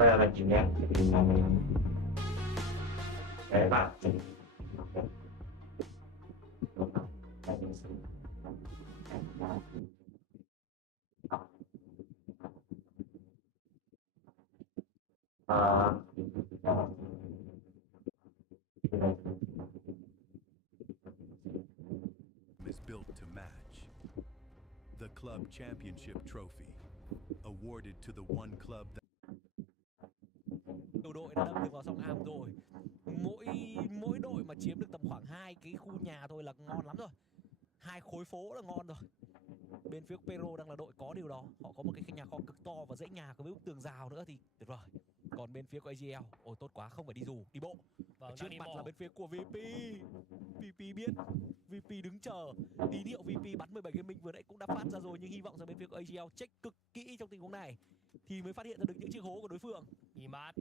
quay là chị em thì cái bạn thì uh, is built to match. The club championship trophy, awarded to the one club that Nhiều đội đã đâm được vào song am rồi. Mỗi đội mà chiếm được tầm khoảng 2 cái khu nhà thôi là ngon lắm rồi. 2 khối phố là ngon rồi. Bên phía Pero đang là đội có điều đó. Họ có một cái nhà kho cực to và dãy nhà có với bức tường rào nữa thì tuyệt vời. Còn bên phía của AGL, ôi tốt quá, không phải đi dù, đi bộ. Vâng, Trước mặt là bên phía của VP. VP biết, VP đứng chờ. Tín hiệu VP bắn 17 gaming vừa nãy cũng đã phát ra rồi, nhưng hy vọng rằng bên phía của AGL check cực kỹ trong tình huống này thì mới phát hiện ra được những chiếc hố của đối phương. Himat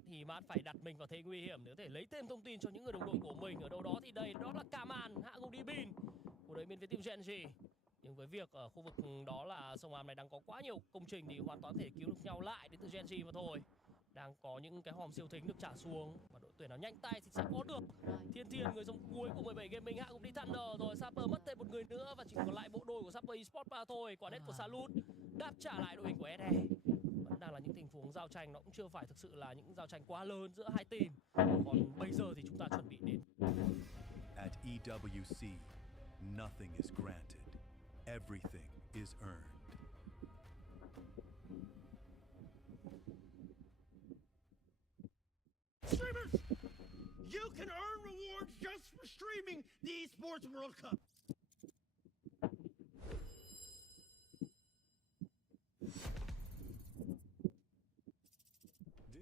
phải đặt mình vào thế nguy hiểm để có thể lấy thêm thông tin cho những người đồng đội của mình. Ở đâu đó thì đây đó là Kaman hạ gục đi Bin của đội bên phía team Genji. Nhưng với việc ở khu vực đó là sông Hàm này đang có quá nhiều công trình thì hoàn toàn có thể cứu được nhau lại đến từ Genji mà thôi. Đang có những cái hòm siêu thính được trả xuống và đội tuyển nào nhanh tay thì sẽ có được. Thiên người sống cuối của 17 Gaming hạ gục đi Thunder rồi. Saper mất thêm một người nữa và chỉ còn lại bộ đôi của Saper Esports mà thôi. Quả net của Salut đáp trả lại đội hình của SE. Vẫn đang là những tình huống giao tranh, nó cũng chưa phải thực sự là những giao tranh quá lớn giữa hai team. Còn bây giờ thì chúng ta chuẩn bị đến. at EWC, nothing is granted. Everything is earned. Streamers, you can earn rewards just for streaming the Esports World Cup.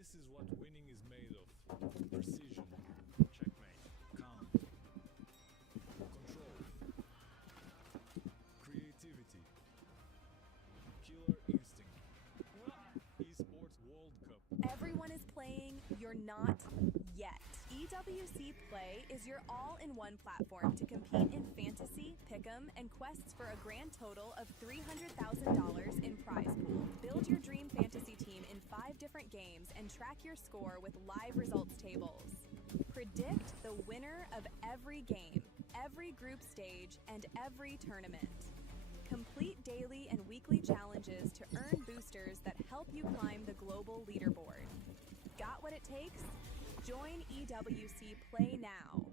This is what winning is made of. Precision, checkmate, calm, control, creativity, killer instinct. Esports World Cup. Everyone is playing, you're not yet. EWC Play is your all-in-one platform to compete in fantasy, pick'em, and quests for a grand total of $300,000 in prize pool. Build your dream fantasy team in 5 different games and track your score with live results tables. Predict the winner of every game, every group stage, and every tournament. Complete daily and weekly challenges to earn boosters that help you climb the global leaderboard. Got what it takes? Join EWC Play now.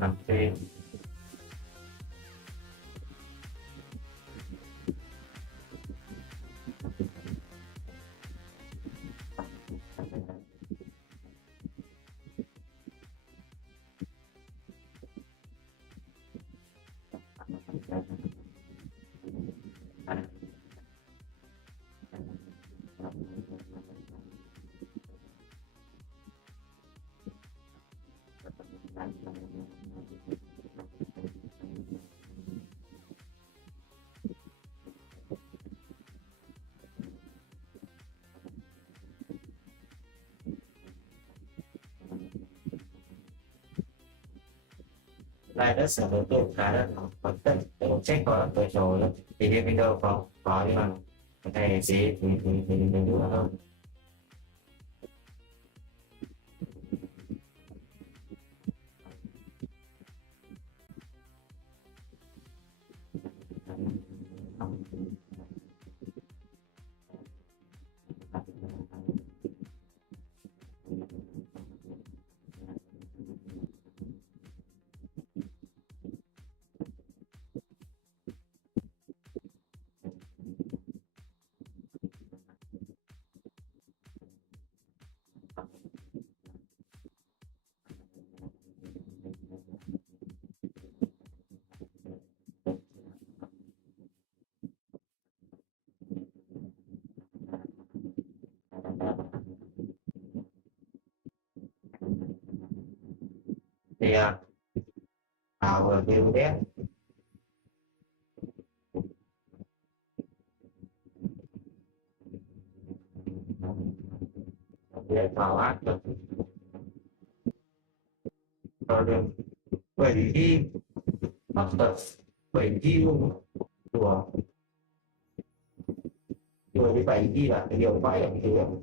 làm phê lại đã sửa đổi tôi khá là có tận tôi check qua tôi rồi thì cái video có nhưng mà cái này gì thì mình nữa thôi. thì vào view đét để vào ác được rồi được 7 ghi mắc tật 7 ghi luôn đùa đùa với 7 ghi là cái điều phải là điều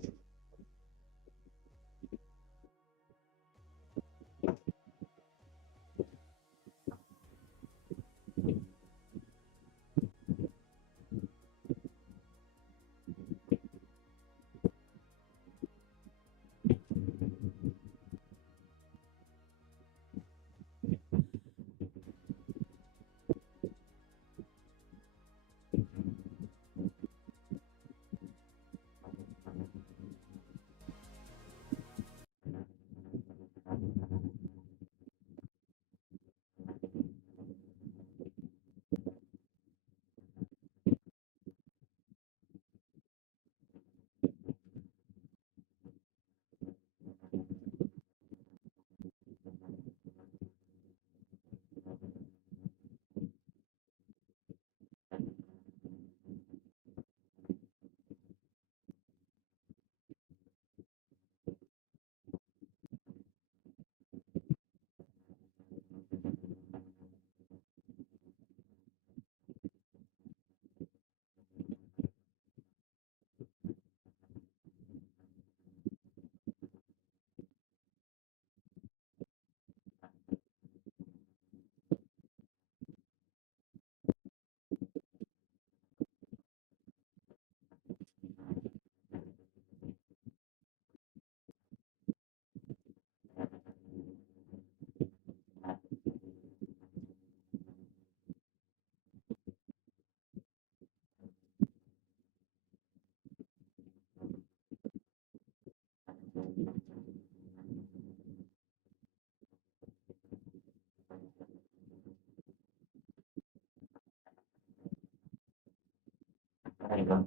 này là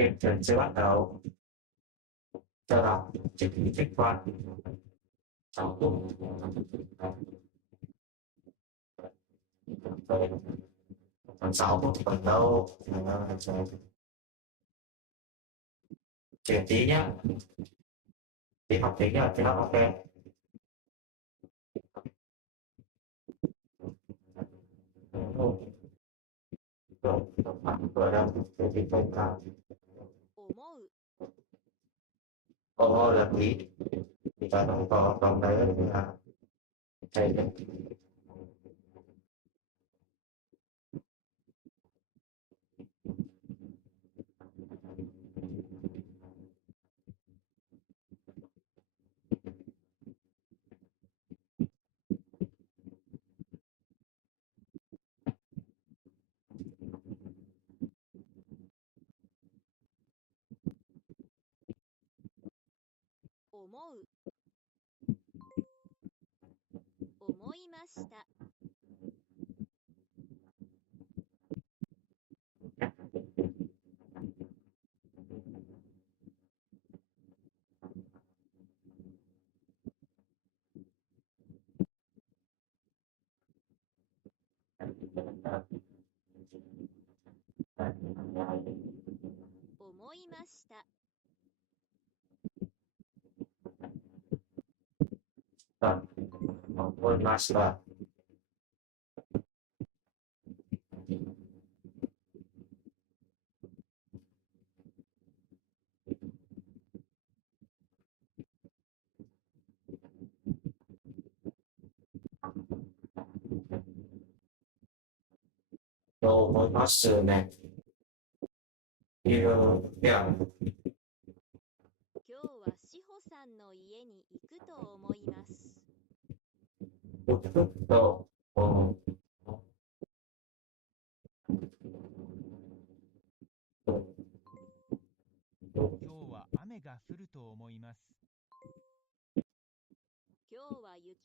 hiện trường sẽ bắt đầu cho đọc chữ ký khách quan 6 phút còn 6 phút còn đâu chuyển tí nhá tí học tí nhá tí học ok rồi bạn vừa đâu thì không cao 思う có là tí thì ta không có còn đấy là thầy思いました 思いました rồi master đồ mới master này như yeah. 今日は志保さんの家に行くと思います đồ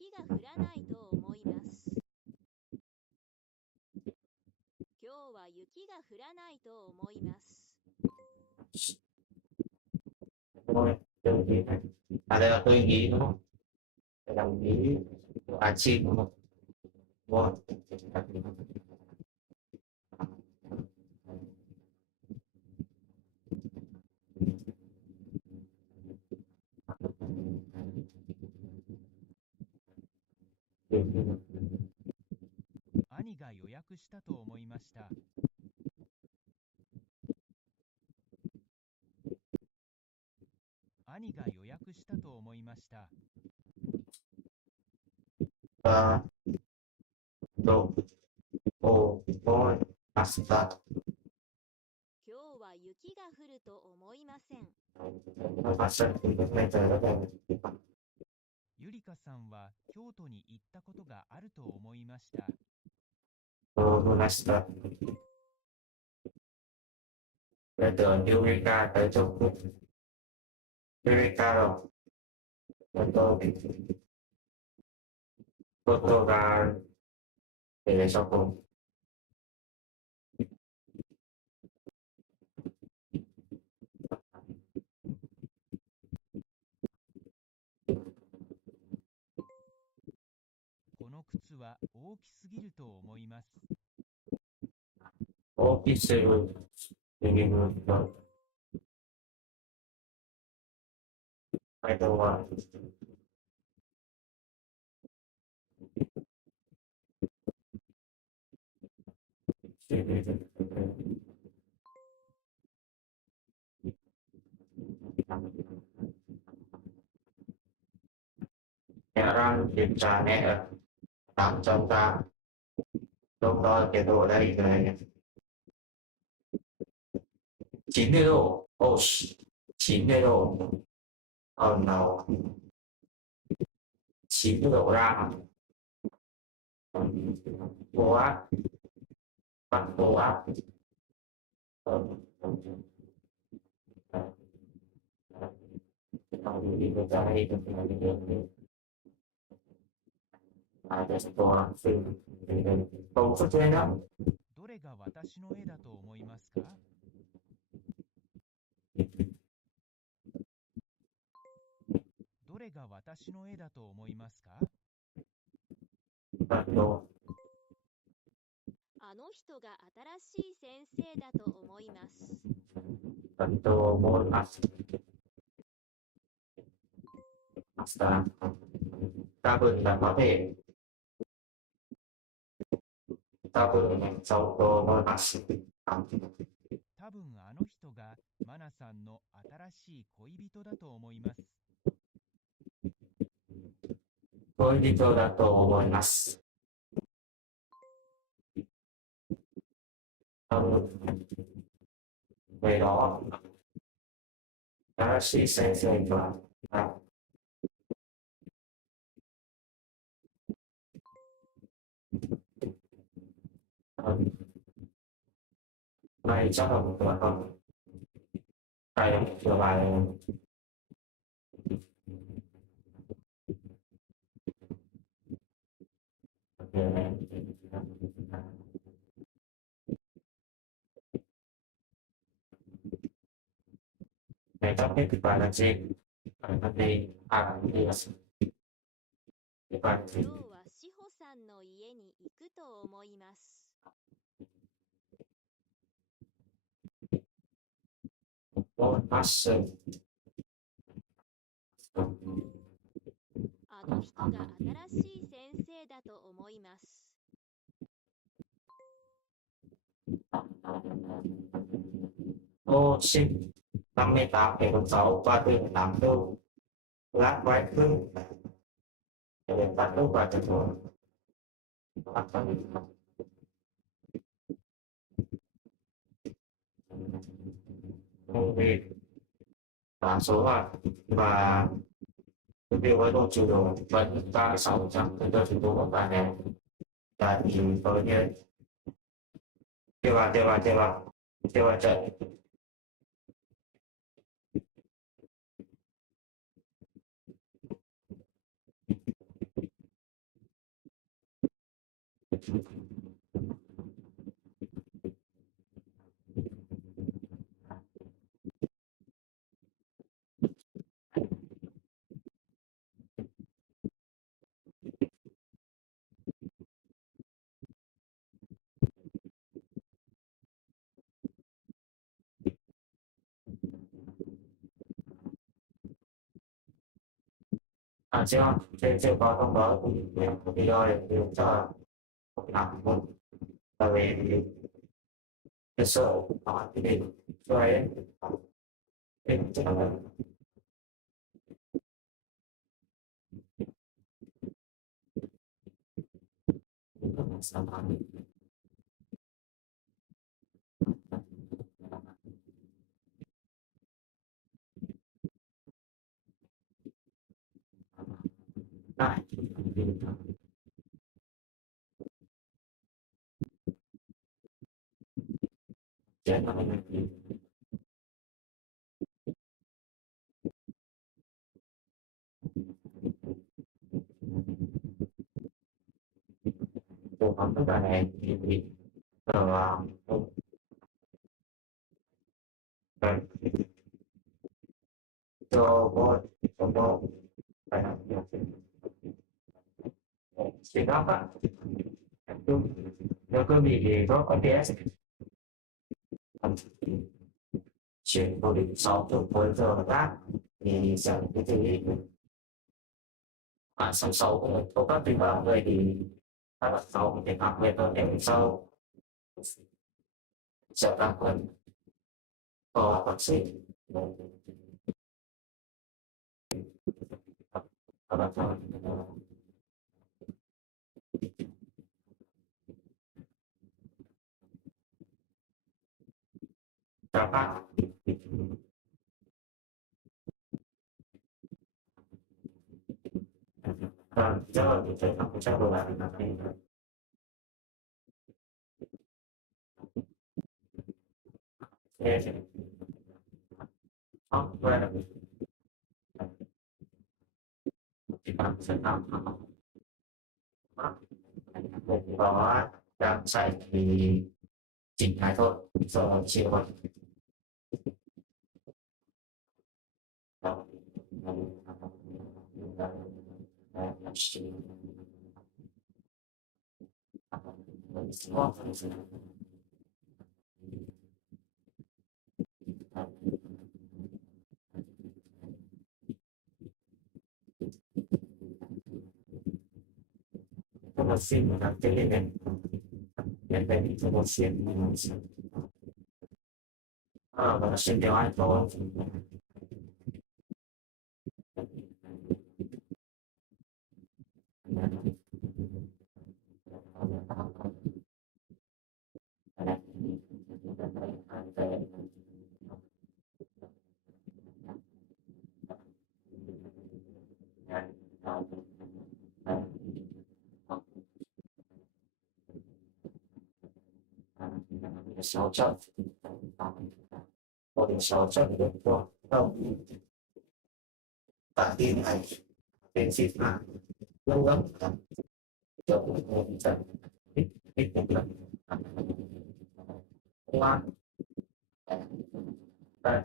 雪が降らないと思います。今日は雪が降らないと思います。 Thôi, tôi nghĩ này. À đây là tôi nghĩ đúng không? Đây là nghĩ chim đúng không? Rồi. Ừ. 兄が予約したと思いました。兄が予約したと思いました。どお思いました。今日は雪が降ると思いません。ゆりかさんは京都に行ったことがあると思いました。思いました。Bây giờ Eureka tới Trung Quốc. Eureka rồi. Tôi ra để sau cùng. この靴は大きすぎると思います。大きすぎる。I don't want. Mẹ răng kiểm tra nè, tạm trong ta, lúc đó nhiệt độ đây này 90 độ, oh, 90 độ, oh no, 90 độ ra, vô áp, bắt vô áp, đi về đây, adesso không xuất hiện đâu. どれが私の絵だと思いますか？どれが私の絵だと思いますか？あの人が新しい先生だと思います。思います。多分là có thể多分そうと思います。多分あの人がマナさんの新しい恋人だと思います。恋人だと思います。多分người đó新しい先生がnày chắc là một loại con này là một bài này chắc biết bài là gì ở đây đi là bài 今日は志保さんの家に行くと思います。思います。あの人が新しい先生だと思います。Ô sinh 58,6 qua từ 8 câu lát quay cưng để bắt đầu vào trận đấu công việc mã số và mục tiêu với độ trừ độ vẫn 36% từ từ chúng tôi của bạn này và thì tôi như tiêu vào trận chưa có thông báo của video để điều cho làm một là về cái số họ thì mình rồi mình chắc là sản phẩm này trên là mình phù hợp với bài này thì rồi cho cô phải làm nhiều chuyện đó á nếu có bị có TS chuyển vào điểm 6 từ cuối giờ tác thì sẽ cái gì bạn 66 của các tình báo người thì các bạn 6 thể học về ở điểm sau sẽ tăng hơn có bác sĩ các bạn các bạn cho thì phải học cho đồ bạn là thì học về thì bạn sẽ học có đang chạy thì chỉnh cái thôi rồi chịu rồi một xin một cái lên hiện tại thì một xin và xin điều ai thôi sáu trăm một đến 600 được không bản tin này đến dịp mà lâu lắm kiểu một trận ít một lần qua đây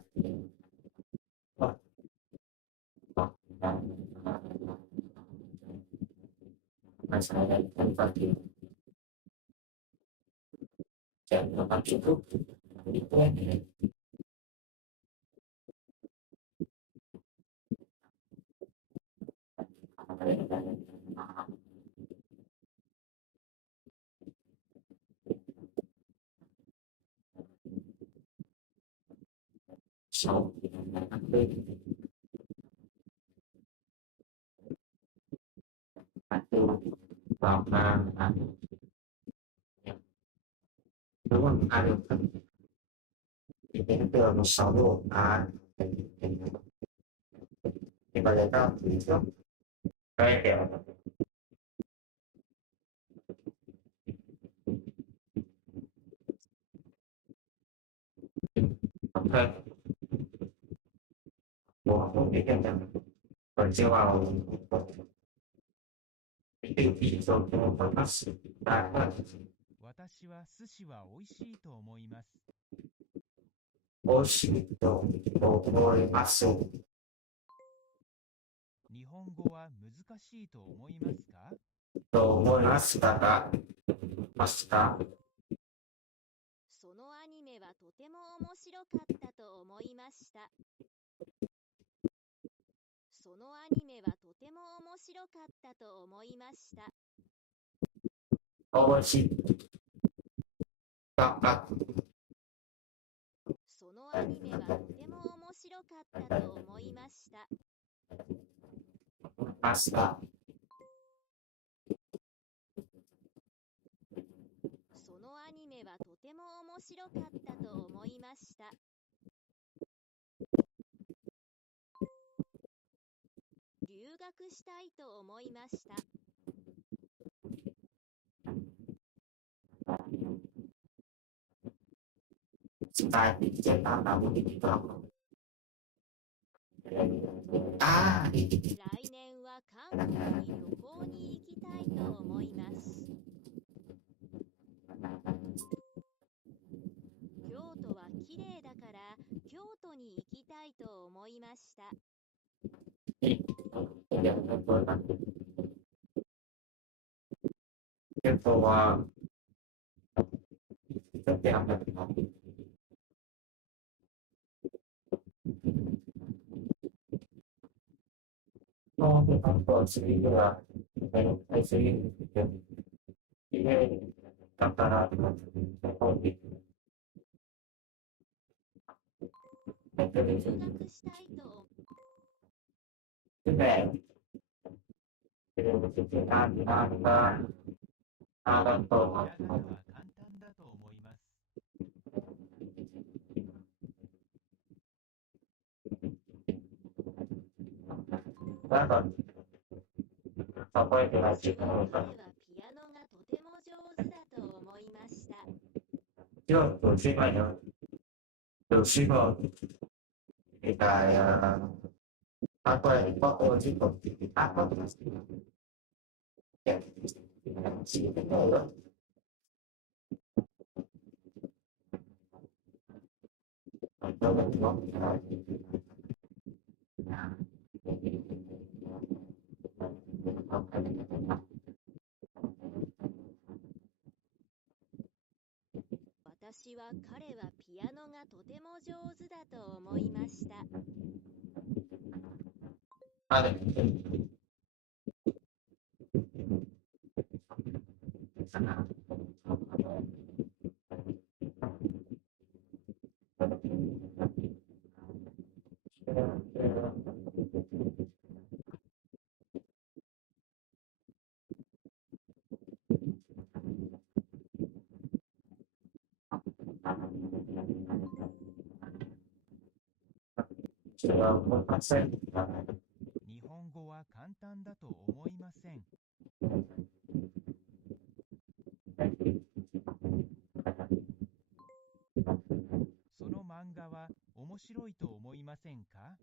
mà sau đây không phải thì trận nó bắt chước đi quen sau bên bạn tư vào đúng không được thì đến từ 16 độ thì bây giờ ta thì trước đây kiểu thêm một cái kiểm tra còn chưa vào 見ていいと思います。私は寿司は美味しいと思います。美味しいと思います。日本語は難しいと思いますか？と思いますが、ますか？そのアニメはとても面白かったと思いました。そのアニメはとても面白かったと思いました。面白かった。そのアニメはとても面白かったと思いました。ますか？そのアニメはとても面白かったと思いました。留学したいと思いました。伝えてきてたんだもんね。ああ、来年は韓国に旅行に行きたいと思います。京都は綺麗だから京都に行きたいと思いました。結構は、ちょっとやめてもので、関東地域は、排水で、だから、留学したいとで、なんだ、なんと、ひらがなは簡単だと思います。なんか、覚えてない自私は分が、彼はピアノがとても上手だと思いました。就有些朋友有时候，那个，他会包括这个，他包括几个了，都能说，私は彼はピアノがとても上手だと思いました。他的，这个我发现，日本語は簡単だと思いません。その漫画は面白いと思いませんか？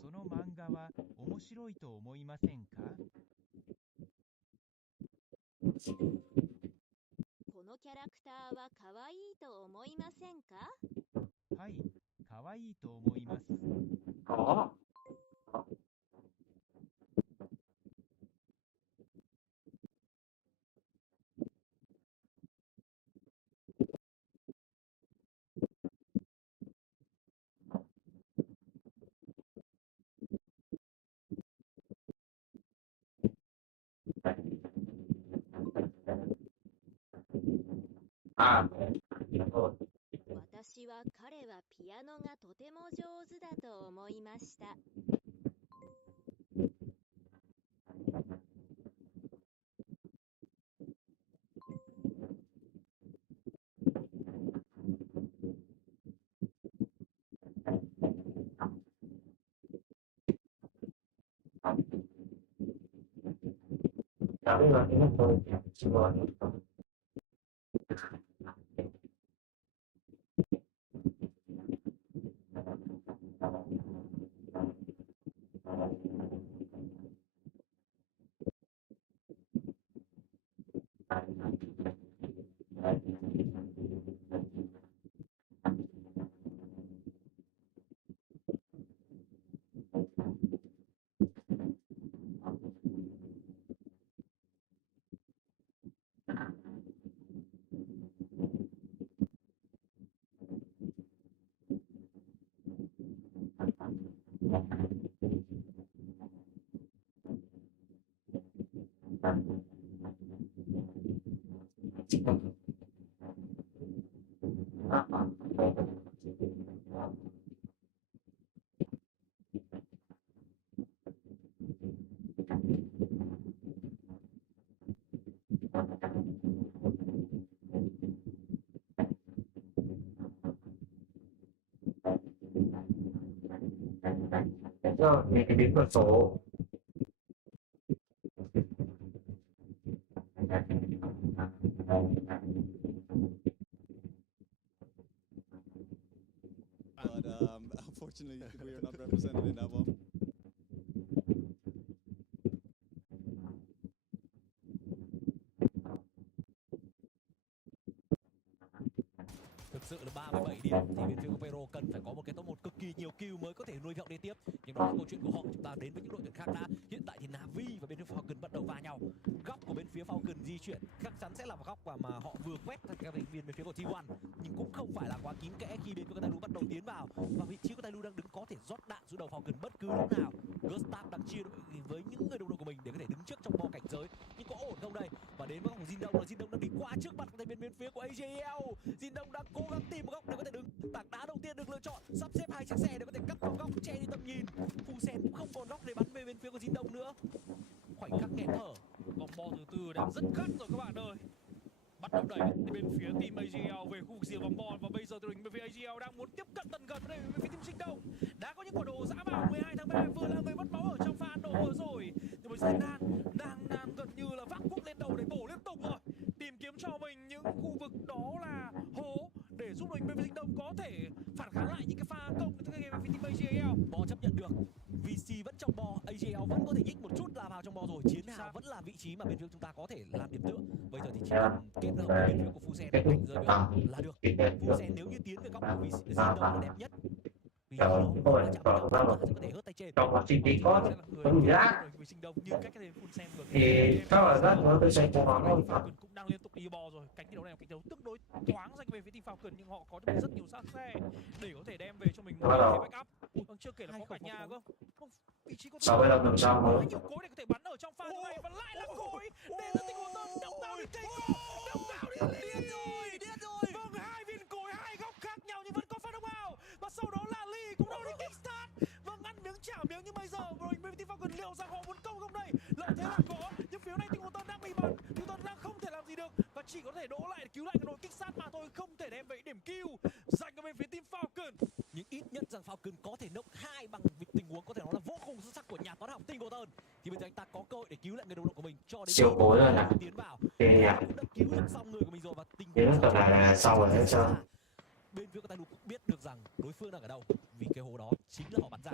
その漫画は面白いと思いませんか？このキャラクターは可愛いと思いませんか？はい、かわいいと思います。哦，啊，私は彼はピアノがとても上手だと思いました。ダメなのと、違う。Rồi những cái biến quân số But unfortunately, we are not represented in that one. Thực sự là 37 điểm thì bên phía của Pero cần phải có một cái top 1 cực kỳ nhiều kill mới có thể nuôi vọng đi tiếp. Nhưng đó là câu chuyện của họ. Chúng ta đến với những đội tuyển khác đã. Hiện tại thì Navi và bên phía Falcon bắt đầu va nhau. Góc của bên phía Falcon di chuyển chắc chắn sẽ là một góc mà họ vừa quét các thành viên bên phía của T1, nhưng cũng không phải là quá kín kẽ khi bên phía của Tailu bắt đầu tiến vào. Và vị trí của Tailu đang đứng có thể rót đạn xuống đầu Falcon bất cứ lúc nào. Gustav đang chia đội với những người đồng đội của mình để có thể đứng trước trong bo cảnh giới. Nhưng có ổn không đây? Và đến với Jin Đông là Jin Đông đang đi qua trước mặt của thành viên bên phía của AJL. Jin Đông đang cố gắng tìm một góc để có thể đứng. Tảng đá đầu tiên được lựa chọn, sắp xếp hai chiếc xe để có thể cắt vào góc che đi tầm nhìn. Phù Sen cũng không còn góc để bắn về bên phía của Jin Đông nữa. Khoảnh khắc nghẹn thở. Vòng bo thứ tư đang rất gắt rồi các bạn ơi. Bắt đầu đẩy bên phía team AGL về khu vực rìa vòng bo, và bây giờ đội hình bên phía AGL đang muốn tiếp cận gần với đây bên phía team Sinh Đông. Đã có những quả đồ dã vào 12 tháng 3 vừa là người mất máu ở trong pha Ấn Độ vừa rồi. Nhưng bây giờ đang gần như là vác cuốc lên đầu để bổ liên tục rồi. Tìm kiếm cho mình những khu vực đó là hố để giúp đội hình bên phía Sinh Đông có thể phản kháng lại những cái pha công từ bên phía team AGL. Bo chấp nhận được. VC vẫn trong bo, AJL vẫn có thể nhích một chút là vào trong bo rồi. Chiến hào vẫn là vị trí mà bên phía chúng ta có thể làm điểm tựa. Bây giờ thì chỉ cần kết hợp với bên phía của Phù Sen cảnh giới là được. Phù Sen nếu như tiến về góc của VC là đẹp nhất. Vì nó có thể hớt tay trên. trong quá trình đi có giá thì chắc là rất có tôi sẽ cố gắng hơn. Cũng đang liên tục đi bo rồi. Cánh thi đấu này là cánh thi đấu tương đối thoáng dành về phía team Falcon, nhưng họ có cho mình rất nhiều xác xe để có thể đem về cho mình một cái backup. Chưa kể là có cả nhà cơ. Vị trí có Sau bây giờ làm sao quá mới nhiều cối để có thể bắn ở trong pha như này, và lại là cối để ra tình huống tấn động vào đi Keiko, động vào đi điên rồi. Vâng, hai viên cối, hai góc khác nhau nhưng vẫn có pha động vào, và sau đó là Lee cũng đâu đi kickstart. Vâng, ăn miếng trả miếng, nhưng bây giờ rồi bên team Falcon liệu rằng họ muốn công không đây? Lợi thế là có, nhưng phía này tình huống tấn đang bị bắn, tình huống tấn đang không thể làm gì được và chỉ có thể đổ lại để cứu lại cái đội kickstart mà thôi, không thể đem về điểm kill dành cho bên phía team Falcon. Nhưng ít nhất rằng Falcon có thể knock 2 bằng tình huống có thể nói là vô cùng xuất sắc của nhà toán học Tingleton. Thì bây giờ anh ta có cơ hội để cứu lại người đồng đội của mình cho đến siêu cối rồi nè. tiến vào. Thì Cũng đã cứu được xong người của mình rồi, và tình đến huống tuần này là sau rồi hết trơn. bên phía của Tailu cũng biết được rằng đối phương đang ở đâu, vì cái hố đó chính là họ bắn ra.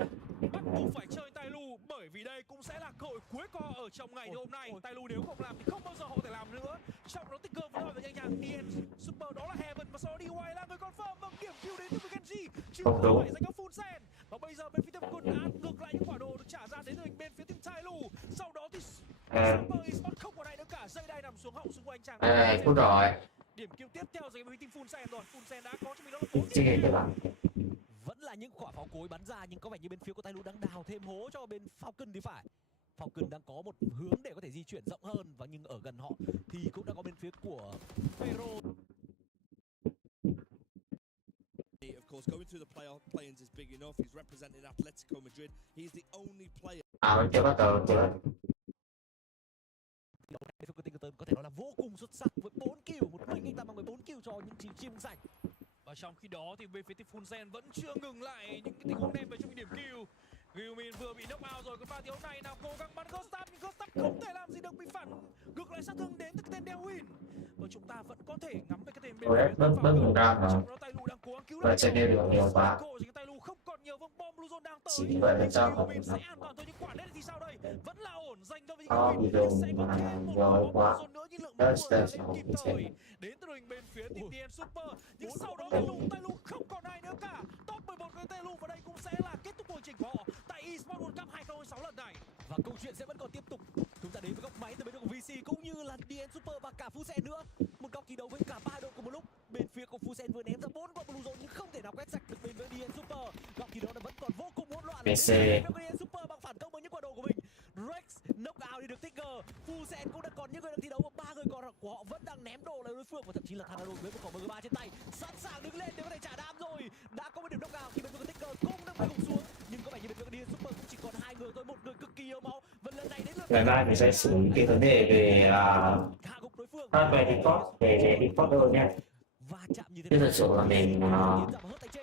Bắt buộc phải chơi Tailu, bởi vì đây cũng sẽ là cơ hội cuối co ở trong ngày hôm nay. Tailu nếu không làm thì không bao giờ họ có thể làm nữa. Trong đó tích cơ vừa rồi nhanh nhàng DN Super đó là Heaven, và sau đó DY là người confirm và điểm kill đến từ Genji, chứ không phải dành cho Full Sen. Và bây giờ bên phía team Quân đã ngược lại những quả đồ được trả ra đến từ bên phía team Tailu. Sau đó thì Super Esports không còn ai nữa cả, dây đai nằm xuống hậu xung quanh chàng. Phút rồi. Điểm kill tiếp theo dành với team Full Sen rồi. Full Sen đã có cho mình đó là 4 Chị điểm. Vẫn là những quả pháo cối bắn ra, nhưng có vẻ như bên phía của Tailu đang đào thêm hố cho bên Falcon thì phải. Falcon đang có một hướng để có thể di chuyển rộng hơn, và nhưng ở gần họ thì cũng đã có bên phía của Pero. Of course, going through the play-ins is big enough. He's representing Atletico Madrid. He's the only player. Vẫn chưa bắt đầu chưa. Tingleton có thể nói là vô cùng xuất sắc với 4 kill, một mình anh ta mang 14 kill cho những chim sạch. Và trong khi đó thì bên phía team Full Sen vẫn chưa ngừng lại những cái tình huống đem về cho mình điểm kill. Gilmin vừa bị knock out rồi, cái pha thiếu này nào cố gắng bắn Gustav, nhưng Gustav không thể làm gì được, bị phản ngược lại sát thương đến từ cái tên Delwin. Và chúng ta vẫn có thể ngắm về cái tên bên phía bớt ngủ đang mà. Trong đó Tailu đang cố gắng cứu Và lại. sẽ nghe được nhiều quá. Tailu không còn nhiều, vâng, bom Blue Zone đang tới. Chỉ vậy là sao Gilmin sẽ an toàn thôi, nhưng quả đấy thì sao đây? Vẫn là ổn dành cho có video mà rồi quá test test nó cũng xem đến từ đội bên phía team TN Super, nhưng sau đó Tailu không còn ai nữa cả. Top 11 của Tailu và đây cũng sẽ là kết thúc cuộc trình của họ tại eSports World Cup 2026 lần này. Và câu chuyện sẽ vẫn còn tiếp tục. Chúng ta đến với góc máy từ bên đội của VC cũng như là DN Super và cả Fusen nữa. Một góc thi đấu với cả ba đội cùng một lúc. Bên phía của Fusen vừa ném ra 4 quả blue zone nhưng không thể nào quét sạch được bên với DN Super. Góc thi đấu vẫn còn vô cùng hỗn loạn. PC DN Super bằng phản công với những quả đồ của mình. Rex knock out đi được Tiger. Fusen cũng đã còn những người đang thi đấu và ba người còn của họ vẫn đang ném đồ lên đối phương và thậm chí là Thanaro với một quả MG3 trên tay sẵn sàng đứng lên để có thể trả đam rồi. Đã có một điểm knock out khi bên phía của Tiger cũng đang phải gục xuống nhưng có vẻ như bên phía của DN Super cũng chỉ còn hai người thôi, một người cực kỳ yếu máu. Và lần này đến lượt ngày mai mình sẽ xử lý cái vấn đề về hạ gục đối phương. về report về report hơn nhé. Va chạm như thế Chứ này. thật sự là mình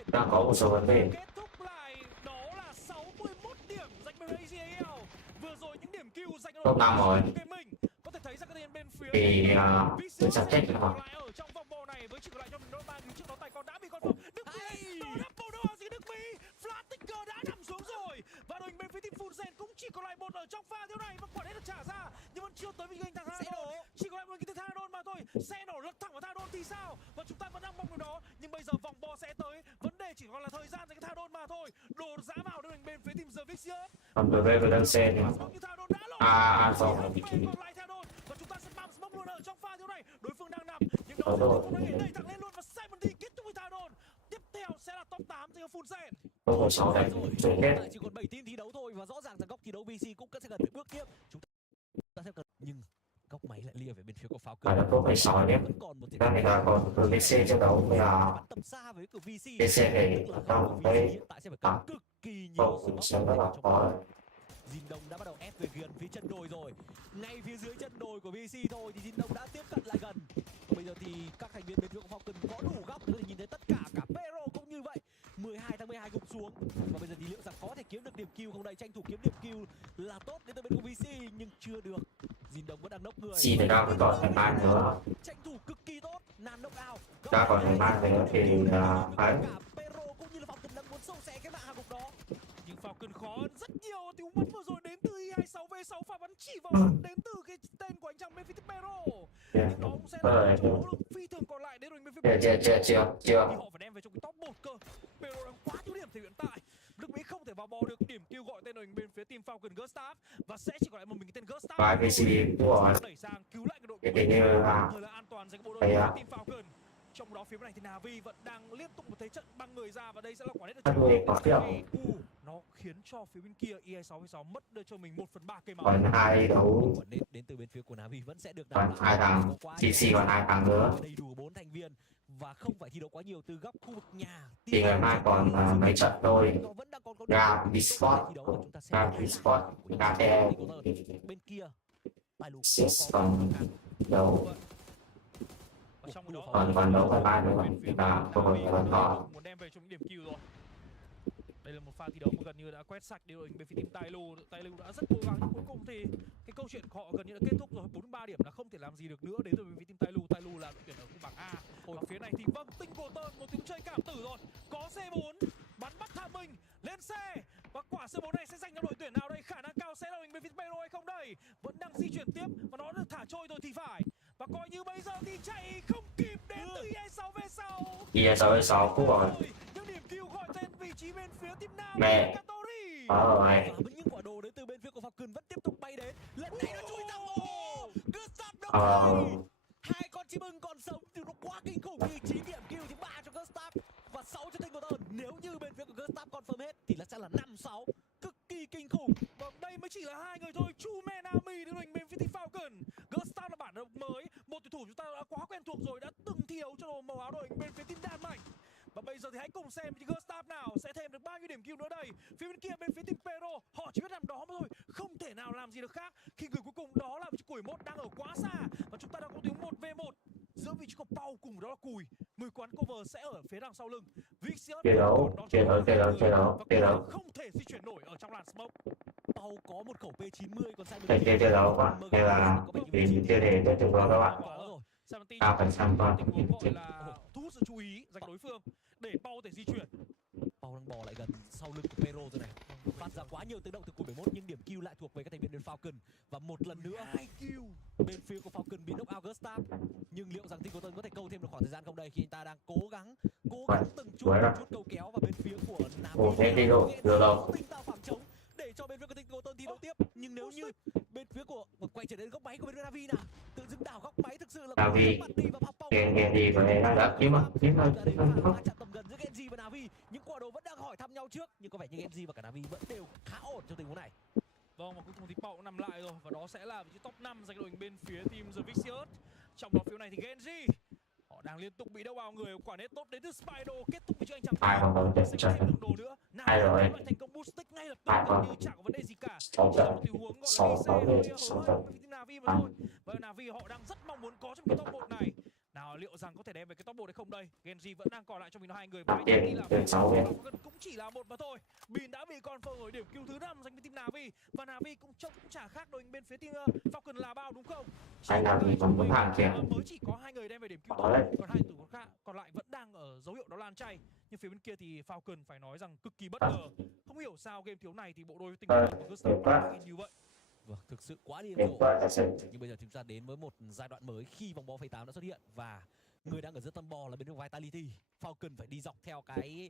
đang có một số vấn đề. Kết thúc lại đó là 61 điểm dành cho ACL. Vừa rồi những điểm kill dành cho Top 5 rồi. mình. Có thể thấy rằng các bên phía Thì tôi sắp chết rồi. lại ở trong vòng bò này với chỉ còn lại cho mình đôi ba trước đó tài còn đã bị con phòng. Đức Mỹ, đó là bộ đồ gì Đức Mỹ. Flat Ticker đã nằm xuống rồi. Và đội bên phía team Fusen cũng chỉ còn lại một ở trong pha thiếu này và quả đấy được trả ra nhưng vẫn chưa tới với anh thằng Thanadon. Chỉ còn lại một cái Thanadon mà thôi. Xe nổ lật thẳng vào Thanadon thì sao? Và chúng ta vẫn đang mong điều đó. Nhưng bây giờ vòng bò sẽ tới. Vấn đề chỉ còn là thời gian dành cho Thanadon mà thôi. Đồ dã vào đội bên phía team The Vicious. Còn đối với đang xe thì rồi Còn lại Thanadon và chúng ta sẽ băm smoke luôn ở trong pha thiếu này. Đối phương đang nằm nhưng đó không đang đẩy thẳng lên luôn và Simon D kết thúc với Thanadon. Tiếp theo sẽ là top 8 dành cho Fusen. câu hỏi 6 này chung kết. Chỉ còn 7 team thi đấu thôi và rõ ràng rằng góc thi đấu VC cũng sẽ cần phải bước tiếp. Chúng ta sẽ cần nhưng góc máy lại lia về bên phía của Falcon. Phải là câu hỏi 6 nhé. Ra người ta còn VC trận đấu với tầm xa với cửa VC. VC này trong cái hiện tại sẽ phải cần cực kỳ nhiều cũng sẽ rất là khó. Jin Đông đã bắt đầu ép về gần phía chân đồi rồi. Ngay phía dưới chân đồi của VC thôi thì Jin Đông đã tiếp cận lại gần. Và bây giờ thì các thành viên bên phía của Falcon có đủ góc để nhìn thấy tất cả Pero cũng như vậy. 12/12 gục xuống. Và bây giờ thì liệu rằng có thể kiếm được điểm kill không đây? Tranh thủ kiếm điểm kill là tốt đến từ bên của VC nhưng chưa được. Jin Đông vẫn đang nốc người. Xì thì đang còn ngày mai nữa. Tranh thủ cực kỳ tốt. Nan knock out. Đã còn ngày mai nữa thì phải. Pero cũng như là Falcon đang muốn sâu xé cái mạng hạ gục đó. Nhưng Falcon khó hơn rất nhiều. Tiếng bắn vừa rồi đến từ I26V6 pha bắn chỉ vào đến từ cái tên của anh chàng bên phía Pero. Nhưng đó cũng sẽ là nỗ lực phi thường còn lại đến đội bên phía chưa. Thì họ phải đem về trong cái top 1 cơ. Pero đang quá thiếu điểm thì hiện tại Đức Mỹ không thể vào bò được điểm kêu gọi tên đội bên phía team Falcon Gustav và sẽ chỉ còn lại một mình cái tên Gustav. Và VC của đẩy sang cứu lại cái đội cái như là thời là an toàn dành bộ đội team Falcon. Trong đó phía bên này thì Navi vẫn đang liên tục một thế trận băng người ra và đây sẽ là quả hết nó khiến cho phía bên kia EI66 mất đưa cho mình 1/3 cây máu. còn hai đấu Đến từ bên phía của Navi vẫn sẽ được còn hai thằng GC còn hai thằng nữa đầy đủ 4 thành viên và không phải thi đấu quá nhiều từ góc khu vực nhà. thì ngày mai còn mấy trận thôi. Ga Esports Ga Esports KTE bên kia còn đấu còn đấu ngày mai nữa là tôi vẫn có muốn đem về trong điểm kill rồi. Đây là một pha thi đấu mà gần như đã quét sạch đi đội bên phía team Tailu đã rất cố gắng nhưng cuối cùng thì cái câu chuyện của họ gần như đã kết thúc rồi. 43 điểm là không thể làm gì được nữa đến từ bên phía team Tailu là đội tuyển ở khu bảng A. Ở phía này thì vâng, tinh cổ tơn một tiếng chơi cảm tử rồi. Có C4 bắn bắt thả mình lên xe và quả C4 này sẽ dành cho đội tuyển nào đây? Khả năng cao sẽ là bên phía Pero hay không đây? Vẫn đang di chuyển tiếp và nó được thả trôi rồi thì phải. Và coi như bây giờ thì chạy không kịp đến từ E6V6. ES6 phút rồi. Những điểm kêu gọi tên vị trí bên phía team Nam mẹ và những quả đồ đến từ bên phía của Falcon vẫn tiếp tục bay đến. Lần này nó chui ra hồ. Gustav đâu? Hai con chim ưng còn sống thì nó quá kinh khủng. Thì 9 điểm kill thì 3 cho Gustav và 6 cho Tinkerton. Nếu như bên phía của Gustav confirm hết thì là sẽ là 5-6. Cực kỳ kinh khủng. Và đây mới chỉ là hai người thôi. Chu Menami đến bên phía team Falcon. Gustav là bản mới, một tuyển thủ chúng ta đã quá quen thuộc rồi, đã từng thi đấu cho màu áo đội bên phía team Đan Mạch. Và bây giờ thì hãy cùng xem thì Gustav nào sẽ thêm được bao nhiêu điểm kill nữa đây. Phía bên kia bên phía team Pero, họ chỉ biết làm đó mà thôi, không thể nào làm gì được khác. Khi người cuối cùng đó là Củi Mốt đang ở quá xa và chúng ta đang có tiếng 1v1 giữa vị trí của Pau cùng đó là Cùi. Người quán cover sẽ ở phía đằng sau lưng. Vicious chiến đấu không thể di chuyển nổi ở trong làn smoke. Pau có một khẩu P90 còn sai thành chiến đấu quá hay là vì chưa để cho chúng nó các bạn cao phần trăm con gọi là thu hút sự chú ý dành đối phương để Pau có thể di chuyển. Sao đang bò lại gần sau lưng của Pero rồi này. Phát ra quá nhiều tiếng động từ cùi 71 nhưng điểm kill lại thuộc về các thành viên bên Falcon. Và một lần nữa 2 kill bên phía của Falcon bị knock out Gustav. Nhưng liệu rằng Tinkerton có thể câu thêm được khoảng thời gian không đây, khi anh ta đang cố gắng từng chút câu kéo, và bên phía của Ồ, thế đi rồi, được rồi. tinh tạo khoảng trống để cho bên phía của Tinkerton thi đấu tiếp. Nhưng nếu như bên phía của quay trở đến góc máy của bên phía Navi nào, tự dưng đảo góc máy thực sự là Navi mặt đi và bọc bóng. Genji của này đã kiếm mà kiếm thôi. Chạm tầm gần giữa Genji và Navi, những quả đồ vẫn đang hỏi thăm nhau trước, nhưng có vẻ như Genji và cả Navi vẫn đều khá ổn trong tình huống này. Vâng, và cuối cùng thì Pau cũng nằm lại rồi, và đó sẽ là vị trí top 5 dành đội hình bên phía team The Vicious. Trong đó phiếu này thì Genji họ đang liên tục bị đau vào người, quả nét tốt đến từ Spider kết thúc với chiếc anh chàng Ai mà còn sẽ chơi. thêm được đồ nữa. Ai rồi. Lại thành công boost stick ngay lập tức, Ai gần còn như chẳng có vấn đề gì cả. sáu trận, Trong một tình huống gọi sáu là sáu IC về, hơi sáu hớ trận. với team Navi mà thôi. Và Navi họ đang rất mong muốn có trong cái top 1 này. Nào liệu rằng có thể đem về cái top 1 hay không đây? Genji vẫn đang còn lại trong mình 2 người, và Tiền từ 6 về. cũng chỉ là một mà thôi. Bin đã bị confirm ở điểm cứu thứ 5 dành với team Navi, và Navi cũng trông cũng chả khác đội hình bên phía team Falcon là bao, đúng không? Anh Navi còn muốn hàng kìa. Mới chỉ có 2 người đem về điểm cứu Có đấy. còn 2 tử khác còn lại vẫn đang ở dấu hiệu đó lan chay. Nhưng phía bên kia thì Falcon phải nói rằng cực kỳ bất ngờ. Không hiểu sao game thiếu này thì bộ đôi tinh thần của Gustav như vậy. Vâng, thực sự quá điên Kết rồ. quả là sẽ Nhưng bây giờ chúng ta đến với một giai đoạn mới khi vòng bóng phase 8 đã xuất hiện, và người đang ở giữa tâm bo là bên phía Vitality. Falcon phải đi dọc theo cái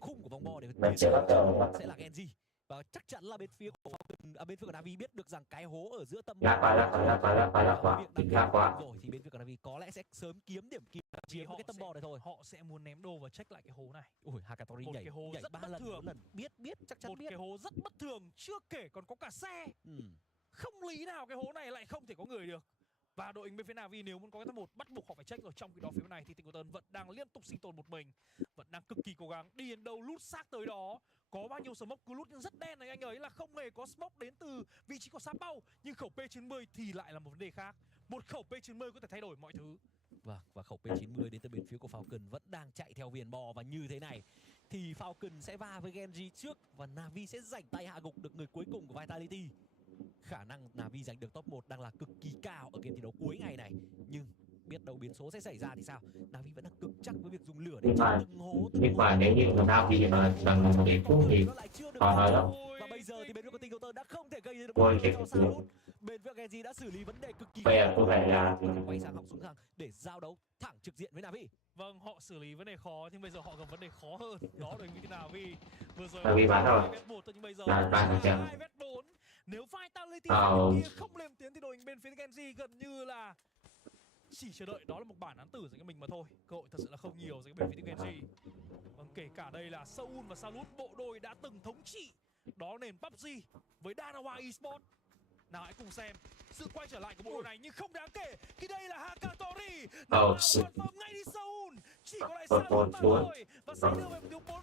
khung của vòng bo để mình sẽ bắt đầu sẽ là Genji. Và chắc chắn là bên phía của Falcon, bên phía của Navi biết được rằng cái hố ở giữa tâm lạc quá việc lạc quá rồi, thì bên phía của Navi có lẽ sẽ sớm kiếm điểm kill chiếm cái tâm bo này thôi. Họ sẽ muốn ném đồ và check lại cái hố này. Ui, Hakatori Một nhảy cái hố nhảy rất 3 bất lần, thường. 4 lần. Biết chắc chắn Một biết. cái hố rất bất thường, chưa kể còn có cả xe. Không lý nào cái hố này lại không thể có người được. Và đội hình bên phía Navi nếu muốn có cái top 1 bắt buộc họ phải check rồi. Trong khi đó phía bên này thì Tinkerton vẫn đang liên tục sinh tồn một mình, vẫn đang cực kỳ cố gắng đi đến đâu lút xác tới đó. Có bao nhiêu smoke cứ lút nhưng rất đen này, anh ấy là không hề có smoke đến từ vị trí của Sao. Nhưng khẩu P90 thì lại là một vấn đề khác. Một khẩu P90 có thể thay đổi mọi thứ. Vâng, và khẩu P90 đến từ bên phía của Falcon vẫn đang chạy theo viền bò, và như thế này thì Falcon sẽ va với Genji trước, và Navi sẽ giành tay hạ gục được người cuối cùng của Vitality. Khả năng Navi giành được top 1 đang là cực kỳ cao ở game thi đấu cuối ngày này, nhưng biết đâu biến số sẽ xảy ra thì sao? Navi vẫn đang cực chắc với việc dùng lửa để chặn từng hố. nhưng mà nếu như mà Navi mà bằng để cú thì còn nói đâu. Và bây giờ thì bên phía của Tinkerton đã không thể gây được Ôi, cho Salut. Bên phía Genji đã xử lý vấn đề cực kỳ bây giờ có vẻ là quay sang học xuống thẳng để giao đấu thẳng trực diện với Navi. Vâng, họ xử lý vấn đề khó nhưng bây giờ họ gặp vấn đề khó hơn. Đó là như thế nào vì vừa rồi Navi bán rồi. nhưng bây giờ Là bán rồi. 2v4. Nếu Vitality kia không lên tiến thì đội hình bên phía Genji gần như là chỉ chờ đợi đó là một bản án tử dành cho mình mà thôi. Cơ hội thật sự là không nhiều dành cho bên phía Genji. Vâng, kể cả đây là Seoul và Salut, bộ đôi đã từng thống trị đó nền PUBG với Danawa Esports. Nào hãy cùng xem sự quay trở lại của bộ đôi này, nhưng không đáng kể khi đây là Hakatori. Confirm ngay đi Seoul, chỉ có lại Salut mà thôi, và sẽ đưa về một tiếng 4.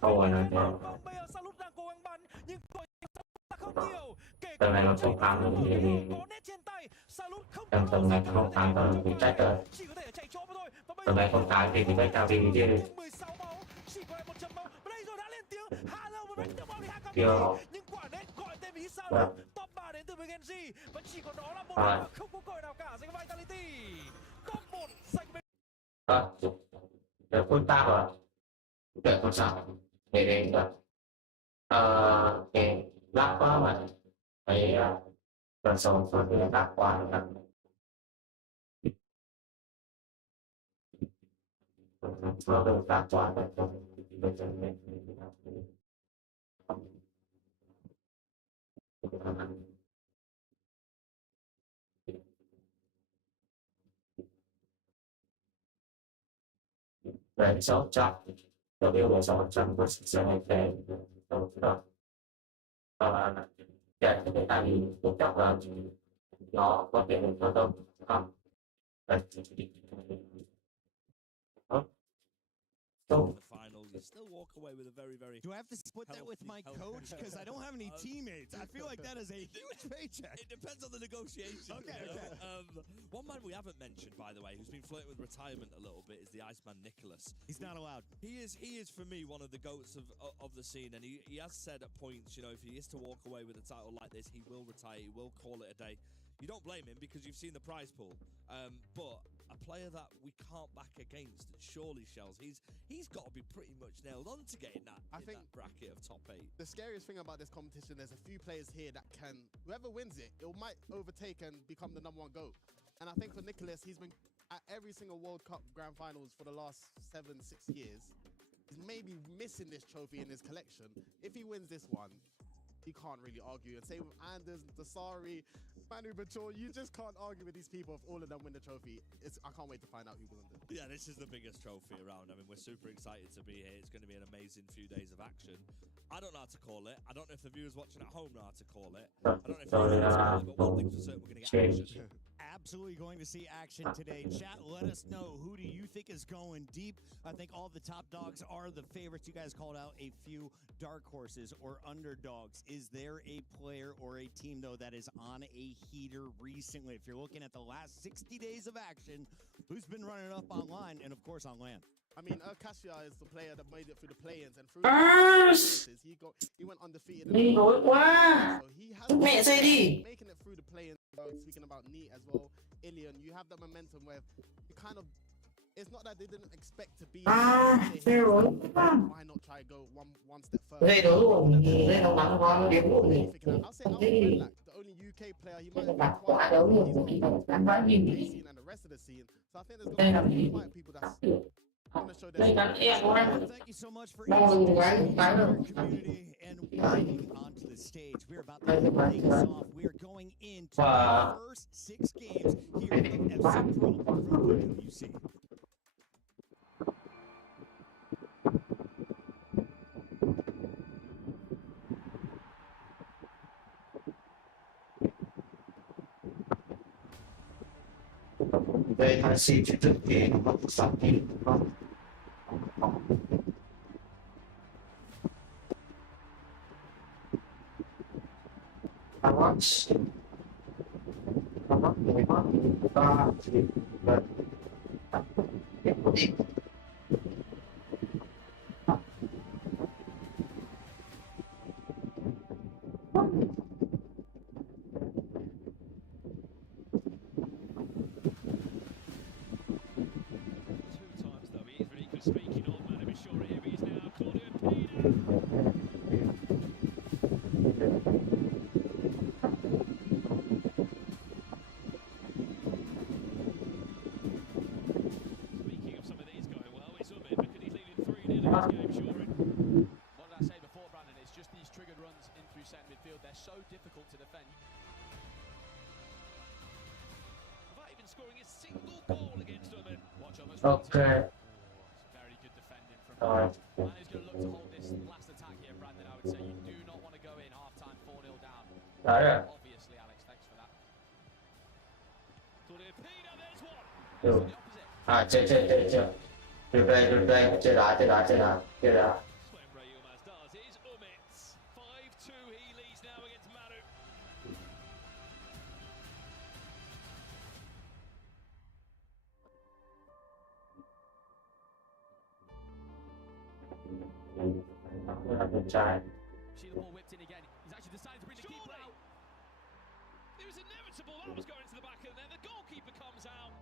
Vâng, bây giờ Salut đang cố gắng bắn nhưng không nhiều. Kể tầm này mà không thắng thì có nét trên tay, Salut không tầm này không thắng rồi thì trách rồi. chỉ có thể chạy trốn mà thôi. Tầm này không thắng thì phải Navi chứ. 16 máu, chỉ có lại 1 máu. Và đây rồi đã lên tiếng hello với bên tiêu máu thì Chưa. nhưng quả nét gọi tên ý sao top 3 đến từ với Genji, và chỉ còn đó là một không có còi nào cả dành Vitality. Top 1 dành bên Được phút ta rồi. Được không sao. Để đến được. Cái lắc quá mà. Phải còn sống rồi thì lắc quá lắc. Nó được lắc quá rồi. Về 600 đầu điều là 600 của sẽ về đầu đó để người ta đi cũng chắc là nó có thể được đâu không The finals, you still walk away with a very Do I have to split that with my coach? Because I don't have any teammates. I feel like that is a huge paycheck. It depends on the negotiation. Okay. One man we haven't mentioned, by the way, who's been flirting with retirement a little bit, is the Iceman Nicholas. He's not allowed. He is for me one of the goats of the scene, and he has said at points, you know, if he is to walk away with a title like this, he will retire. He will call it a day. You don't blame him because you've seen the prize pool. But a player that we can't back against. And surely, Shells, he's got to be pretty much nailed on to getting that, I think that bracket of top 8. The scariest thing about this competition, there's a few players here that can, whoever wins it, it might overtake and become the #1 GOAT. And I think for Nicholas, he's been at every single World Cup Grand Finals for the last 7-6 years. He's maybe missing this trophy in his collection. If he wins this one, you can't really argue. And same with Anders, Dasari, Manu Bachor, you just can't argue with these people if all of them win the trophy. I can't wait to find out who won it. Yeah, this is the biggest trophy around. I mean, we're super excited to be here. It's going to be an amazing few days of action. I don't know how to call it. I don't know if the viewers watching at home know how to call it. I don't know if you know how to call it, but one thing's for certain, we're going to get action. Absolutely going to see action today. Chat, let us know, who do you think is going deep? I think all the top dogs are the favorites. You guys called out a few dark horses or underdogs. Is there a player or a team, though, that is on a heater recently? If you're looking at the last 60 days of action, who's been running up online and, of course, on land? I mean, Kasia is the player that made it through the play-ins and through the places, he went undefeated. Đi nổi quá. So he has Mẹ xây đi. making it through the play-ins. Speaking about Neat as well, Ilian, you have that momentum where you kind of, it's not that they didn't expect to be. Đây rồi. Why not try go one step further? Đây đúng rồi. Đây nó bắn qua điểm của mình. I'll say Alpha, the only UK player, he might have been Quả đấu rồi. Bắn bắn nhìn đi. scene and the rest of the scene. So I think there's going to be quite people that's going to show their Thank you so much for Đâu introducing rồi, our bắn đâu. community and welcoming onto the stage. We're about to kick things off. We are going into Wow. the first 6 games here at FC Pro from EWC. Đây ta xin chữ thực tế nó có sẵn đi không? Watch. What did I say before, Brandon? It's just these triggered runs in through centre midfield. They're so difficult to defend. Without even scoring a single goal against them. Watch almost. Okay. Very good defending from Alright. Man who's going to look to hold this last attack here, Brandon. I would say you do not want to go in half-time 4-0 down. Obviously, Alex, thanks for that. There's one. À, chơi. Từ đây, chơi đá. Swembre Yilmaz does is Umits. 5-2, he leads now against Manu. See the ball whipped in again. He's actually decided to bring the keeper out. It was inevitable that was going to the back of the net. The goalkeeper comes out.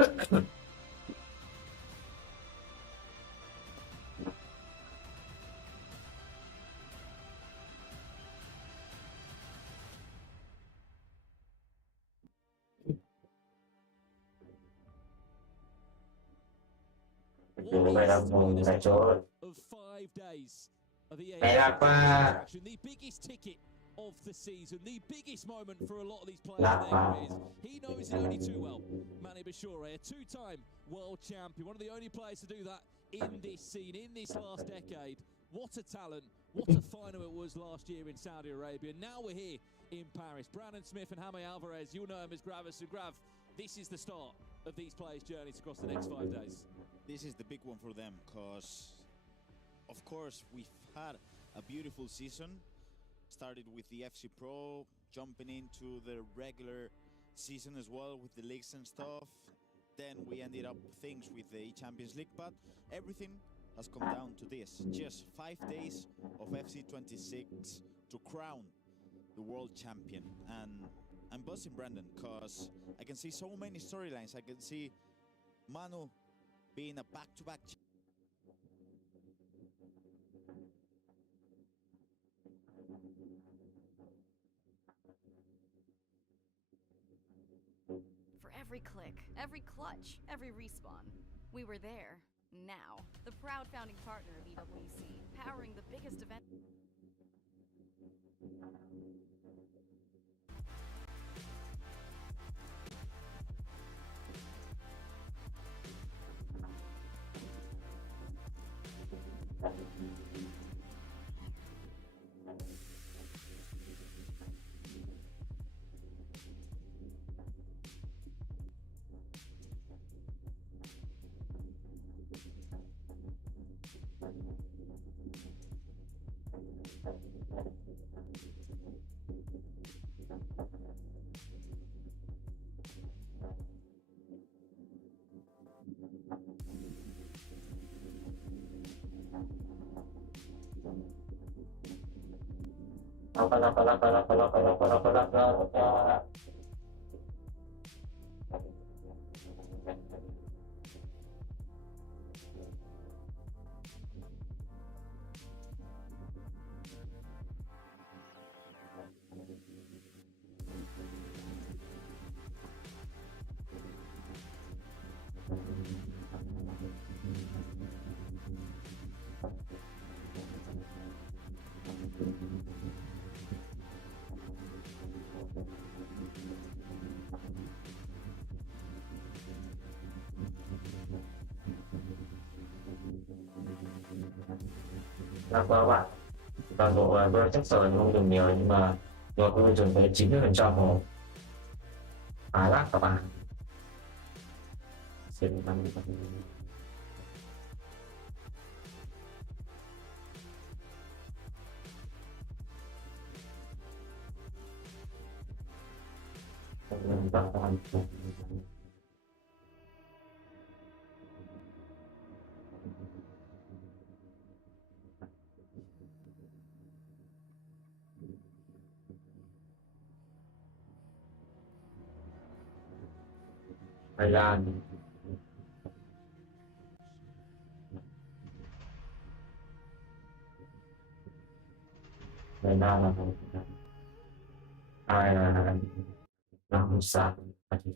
Dulu mày đang ngồi tại chỗ rồi. Of 5 days of the Mày lạc EWC quá. action, the biggest ticket of the season, the biggest moment for a lot of these players Lạc in their quá. careers. He knows it only too well. Manny Bashure, a two-time world champion, one of the only players to do that in this scene, in this last decade. What a talent, what a final it was last year in Saudi Arabia. Now we're here in Paris. Brandon Smith and Jaime Alvarez, you'll know him as Gravis. So Grav, this is the start of these players' journeys across the next 5 days. This is the big one for them, because of course we've had a beautiful season. Started with the FC Pro, jumping into the regular season as well with the leagues and stuff. Then we ended up things with the Champions League, but everything has come down to this. Just 5 days of FC 26 to crown the world champion. And I'm buzzing, Brandon, because I can see so many storylines. I can see Manu being a back-to-back For every click, every clutch, every respawn, we were there. Now, the proud founding partner of EWC, powering the biggest event. Lạc quá các bạn. Toàn bộ tôi chắc sợ không dùng nhiều, nhưng mà tôi dùng tới 90% rồi. Khá lắc các bạn. Xịn lắm. Thái Lan. Thái Lan là ai là làm sạch. We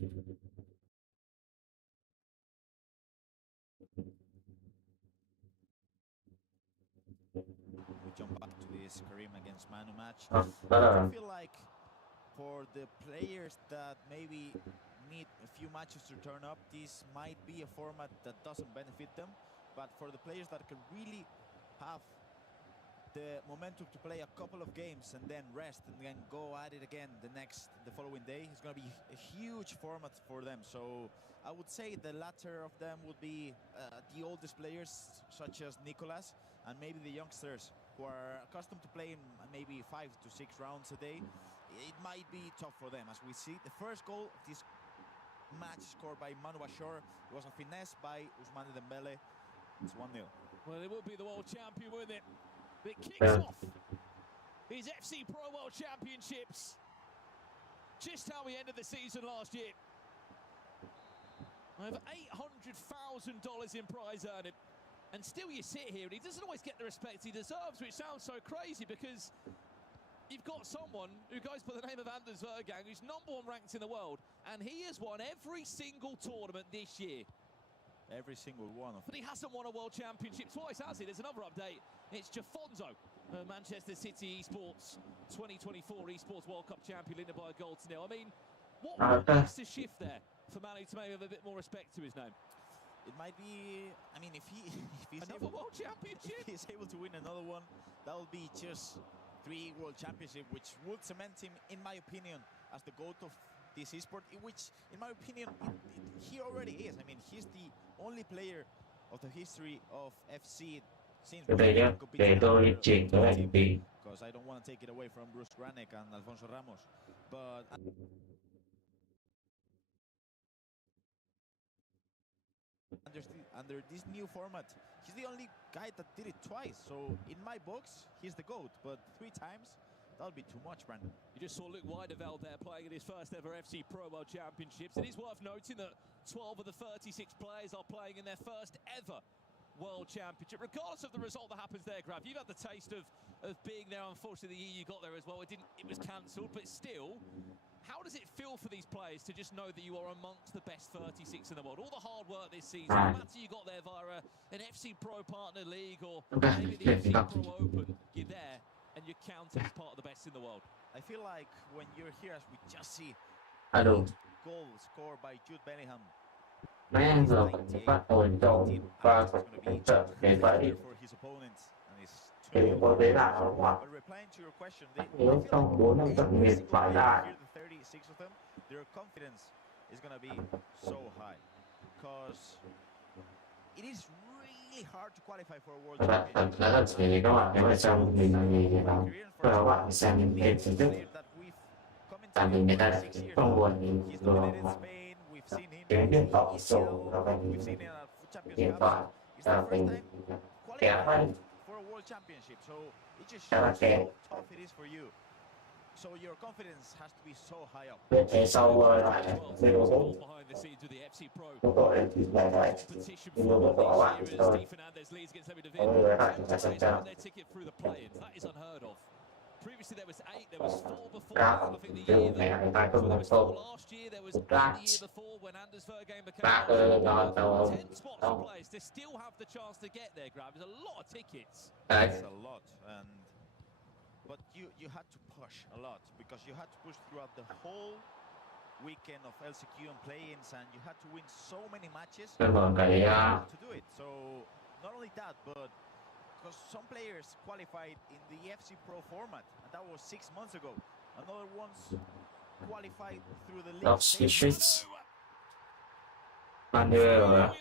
jump back to this Karim against Manu match. Oh, I feel like for the players that maybe need a few matches to turn up, this might be a format that doesn't benefit them. But for the players that can really have the momentum to play a couple of games and then rest and then go at it again the following day, it's going to be a huge format for them. So I would say the latter of them would be the oldest players such as Nicolas, and maybe the youngsters who are accustomed to playing maybe 5 to 6 rounds a day. It might be tough for them. As we see, the first goal of this match scored by Manu Bashure. It was a finesse by Ousmane Dembele. It's 1-0. Well, it would be the world champion, wouldn't it? It kicks off his FC Pro World Championships. Just how we ended the season last year. Over $800,000 in prize earning. And still you sit here and he doesn't always get the respect he deserves, which sounds so crazy because you've got someone who goes by the name of Anders Vergang, who's #1 ranked in the world, and he has won every single tournament this year. Every single one of But he hasn't won a World Championship twice, has he? There's another update. It's Jafonzo, Manchester City Esports 2024 Esports World Cup champion, leading by a goal to 0. I mean, what needs to shift there for Manu to maybe have a bit more respect to his name? It might be, I mean, if he's another World Championship, if he's able to win another one, that will be just 3 World Championships, which would cement him, in my opinion, as the GOAT of this esport, which, in my opinion, he already is. I mean, he's the only player of the history of FC since because I don't want to take it away from Bruce Granek and Alfonso Ramos, but under this new format, he's the only guy that did it twice. So in my books, he's the GOAT, but 3 times, that would be too much, Brandon. You just saw Luke Weideveld there playing in his first ever FC Pro World Championships. It is worth noting that 12 of the 36 players are playing in their first ever World Championship. Regardless of the result that happens there, Grav, you've had the taste of being there. Unfortunately, the EU got there as well. It was cancelled, but still, how does it feel for these players to just know that you are amongst the best 36 in the world? All the hard work this season, no matter you got there via an FC Pro Partner League or maybe the FC Pro Open, you're there and you're counted as part of the best in the world. I feel like when you're here, as we just see, goal scored by Jude Bellingham. Man rồi phát hồi đầu và để vậy thì có thể là hoặc nếu trong 4 năm tập luyện phải là their confidence is going to be so high because it is really hard to qualify for a world championship. Là rất thì các bạn nếu mà trong mình là gì thì đó các bạn xem những game chính thức tại vì người ta không buồn rồi mà cái điện thoại số là mình điện thoại là mình kéo hay là kéo so your confidence has to be so high up. Thế sau lại video của đội thì lại lại video của các bạn thôi lại chúng ta xem cho Previously there was 8, there was 4 before. I think the year before last year there was 8 the year before when Anders Vergang became 10 spots for players to still have the chance to get there, Grab. There's a lot of tickets. It's a lot, but you had to push a lot because you had to push throughout the whole weekend of LCQ and play-ins, and you had to win so many matches to do it. So not only that, but because some players qualified in the FC Pro format, and that was 6 months ago. Another ones qualified through the league. Streets. Manuel.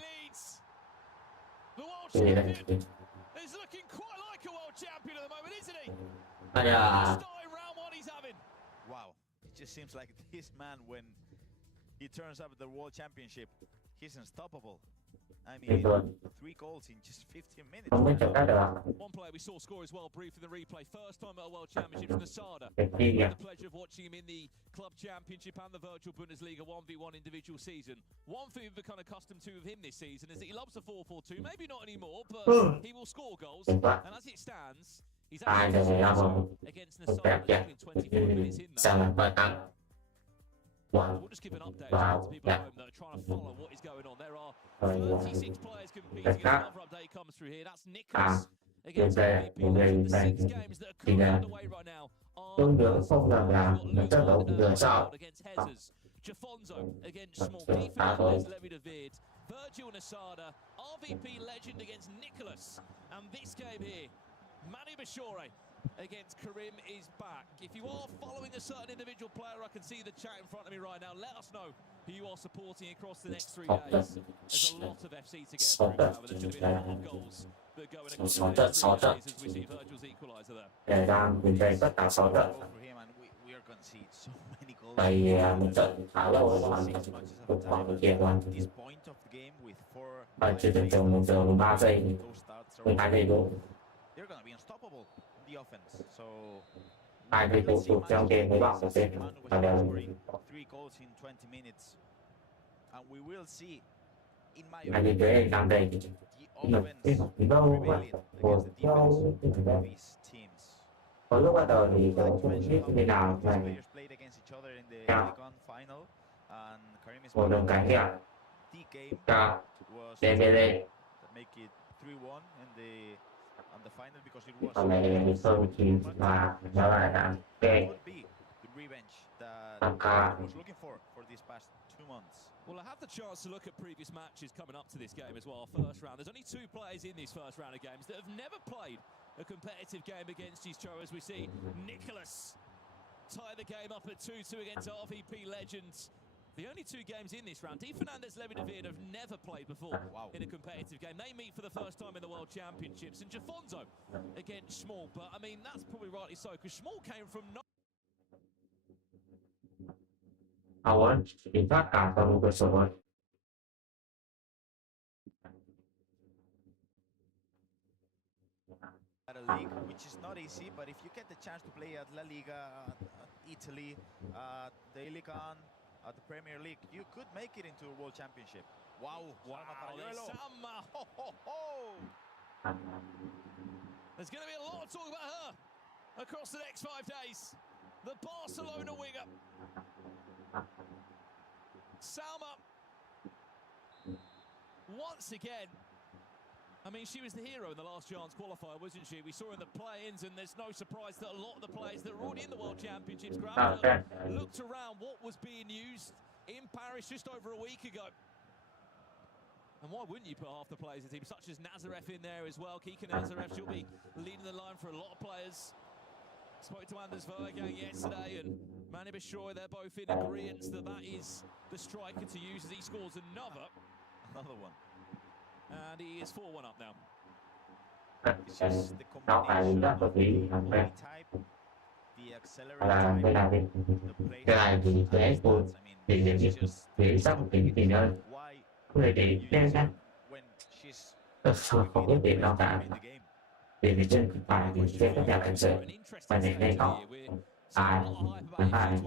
The world champion is looking quite like a world champion at the moment, isn't he? Round 1 he's having. Wow, it just seems like this man, when he turns up at the world championship, he's unstoppable. I mean, 3 goals in just 15 minutes. One player we saw score as well, brief in the replay. First time at a World Championships, Nasada. We had the pleasure of watching him in the Club Championship and the Virtual Bundesliga 1v1 individual season. One thing we've become accustomed to with him this season is that he loves the 4-4-2. Maybe not anymore, but he will score goals. And as it stands, he's actually against Nasada in 24 minutes in that. We'll just give an update to people at home that are trying to follow what is going on. There are 36 players competing. Another update comes through here. That's Nicholas against MVP. The 6 games that are currently underway right now are against Hezers, Jafonzo against Small, Defenders Levi David, Virgil Nasada, RVP Legend against Nicholas. And this game here, Manu Bashore against Karim is back. If you are following a certain individual player, I can see the chat in front of me right now. Let us know who you are supporting across the next 3 days. There's a lot of FC to get through now, but there's going to be a lot of goals that go in across the next 3 days as we see Virgil's equaliser there. We are going to see so many goals. This point of the game with 4 they're going to be unstoppable in the offense. So 3 goals in 20 minutes, and we will see in my Tại vì tụi em làm đây the mình offense đâu quá prevalent against the defense of these teams. có lúc bắt đầu thì tôi Like to cũng mention biết how như many nào of these này players played against each other in the Yeah. Helicon final, and Karim is một đồng cảnh kìa the game cho was DVD that make it 3-1 in the final because it was còn này tôi thì mà nó lại là kê would be the revenge that Taka. he was looking for these past 2 months. Well, I had the chance to look at previous matches coming up to this game as well, first round. There's only 2 players in this first round of games that have never played a competitive game against each other, as we see Nicholas tie the game up at 2-2 against RVP Legends. The only 2 games in this round, Di Fernandez, Levi David have never played before in a competitive game. They meet for the first time in the World Championships, and Jafonzo against Schmall. But, I mean, that's probably rightly so, because Schmall came from... Hầu á thì tất cả toàn bộ cửa sổ rồi At a league, which is not easy, but if you get the chance to play at La Liga, at Italy, the Helicon, at the Premier League, you could make it into a World Championship. Wow! There's Sama! Ho, ho, ho! There's going to be a lot of talk about her across the next 5 days. The Barcelona winger. Salma, once again, I mean, she was the hero in the last chance qualifier, wasn't she? We saw in the play-ins, and there's no surprise that a lot of the players that were already in the World Championships grabbed her, looked around what was being used in Paris just over a week ago. And why wouldn't you put half the players in the team, such as Nazareth in there as well? Kika Nazareth, she'll be leading the line for a lot of players. Spoke to Anders Vergang yesterday, and Manny Bishoy, they're both in agreement that that is the striker to use as he scores another one. And he is 4-1 up now. It's just the nó phải combination rất hợp of lý the body type, the là accelerator cái type, này cái này thì dễ tôi thì dễ sắp thì nữa người thì tên đó không biết tiền đâu cả thì trên phải thì sẽ có nhà cảnh sự và này đây có ai ai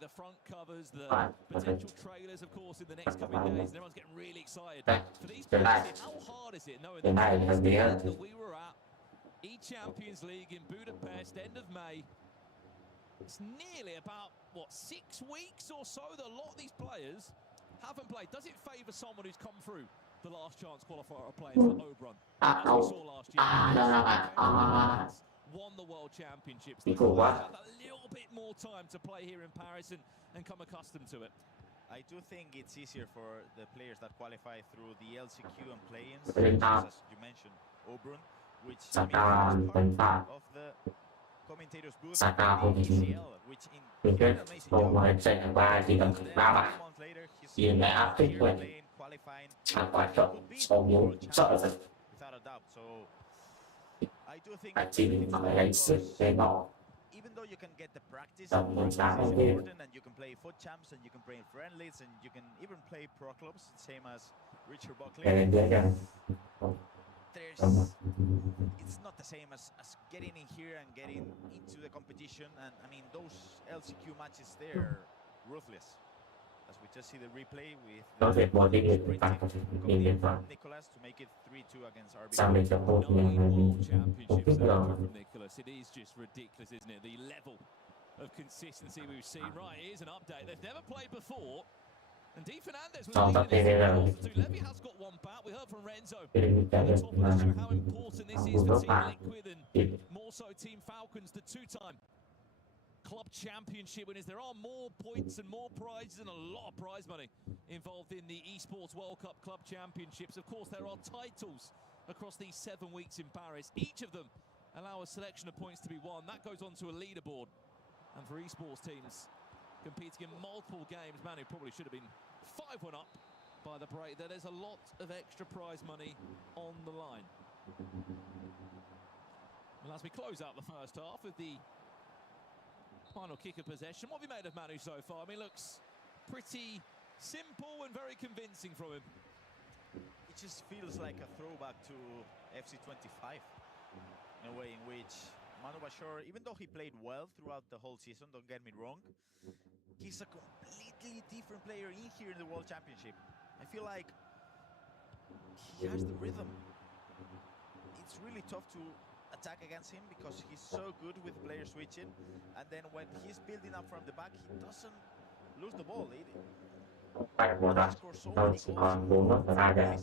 The front covers, the potential trailers, of course, in the next coming days, and everyone's getting really excited. For these players, how hard is it knowing that we were at E-Champions League in Budapest, end of May? It's nearly about, what, 6 weeks or so that a lot of these players haven't played. Does it favour someone who's come through the last chance qualifier of players like Oberon, as we saw last year? Won the World Championships. They have a little bit more time to play here in Paris and come accustomed to it. I do think it's easier for the players that qualify through the LCQ and play-ins, as you mentioned, Oberon, which means part of the commentators' booth in the ECL, which in did an amazing job. And 3 months later, he's here playing, qualifying, could be World Champions, without a doubt. So I do think even though you can get the practice, is important, and you can play foot champs, and you can play friendlies, and you can even play pro clubs, same as Richard Buckley. It's not the same as getting in here and getting into the competition, and I mean those LCQ matches, they're ruthless. As we just see the replay with Nicholas to make it 3-2 against RBC. 9 World Championships from Nicholas. It is just ridiculous, isn't it? The level of consistency we've seen. Right, here's an update. They've never played before. And Di Fernandez was leading this. Levy has got one back. We heard from Renzo at the top of the show how important this is for Team Liquid and more so Team Falcons, the 2-time club championship winners. There are more points and more prizes and a lot of prize money involved in the Esports World Cup Club Championships. Of course, there are titles across these 7 weeks in Paris. Each of them allow a selection of points to be won. That goes on to a leaderboard. And for esports teams competing in multiple games, man, who probably should have been 5-1 up by the break, there's a lot of extra prize money on the line. Well, as we close out the first half with the final kick of possession, what have you made of Manu so far? I mean, looks pretty simple and very convincing from him. It just feels like a throwback to FC25 in a way in which Manu Bashar, even though he played well throughout the whole season, don't get me wrong, he's a completely different player in here in the World Championship. I feel like he has the rhythm. It's really tough to attack against him because he's so good with player switching, and then when he's building up from the back, he doesn't lose the ball. Phải một đoạn tôi chỉ còn 4 bước và 3 giờ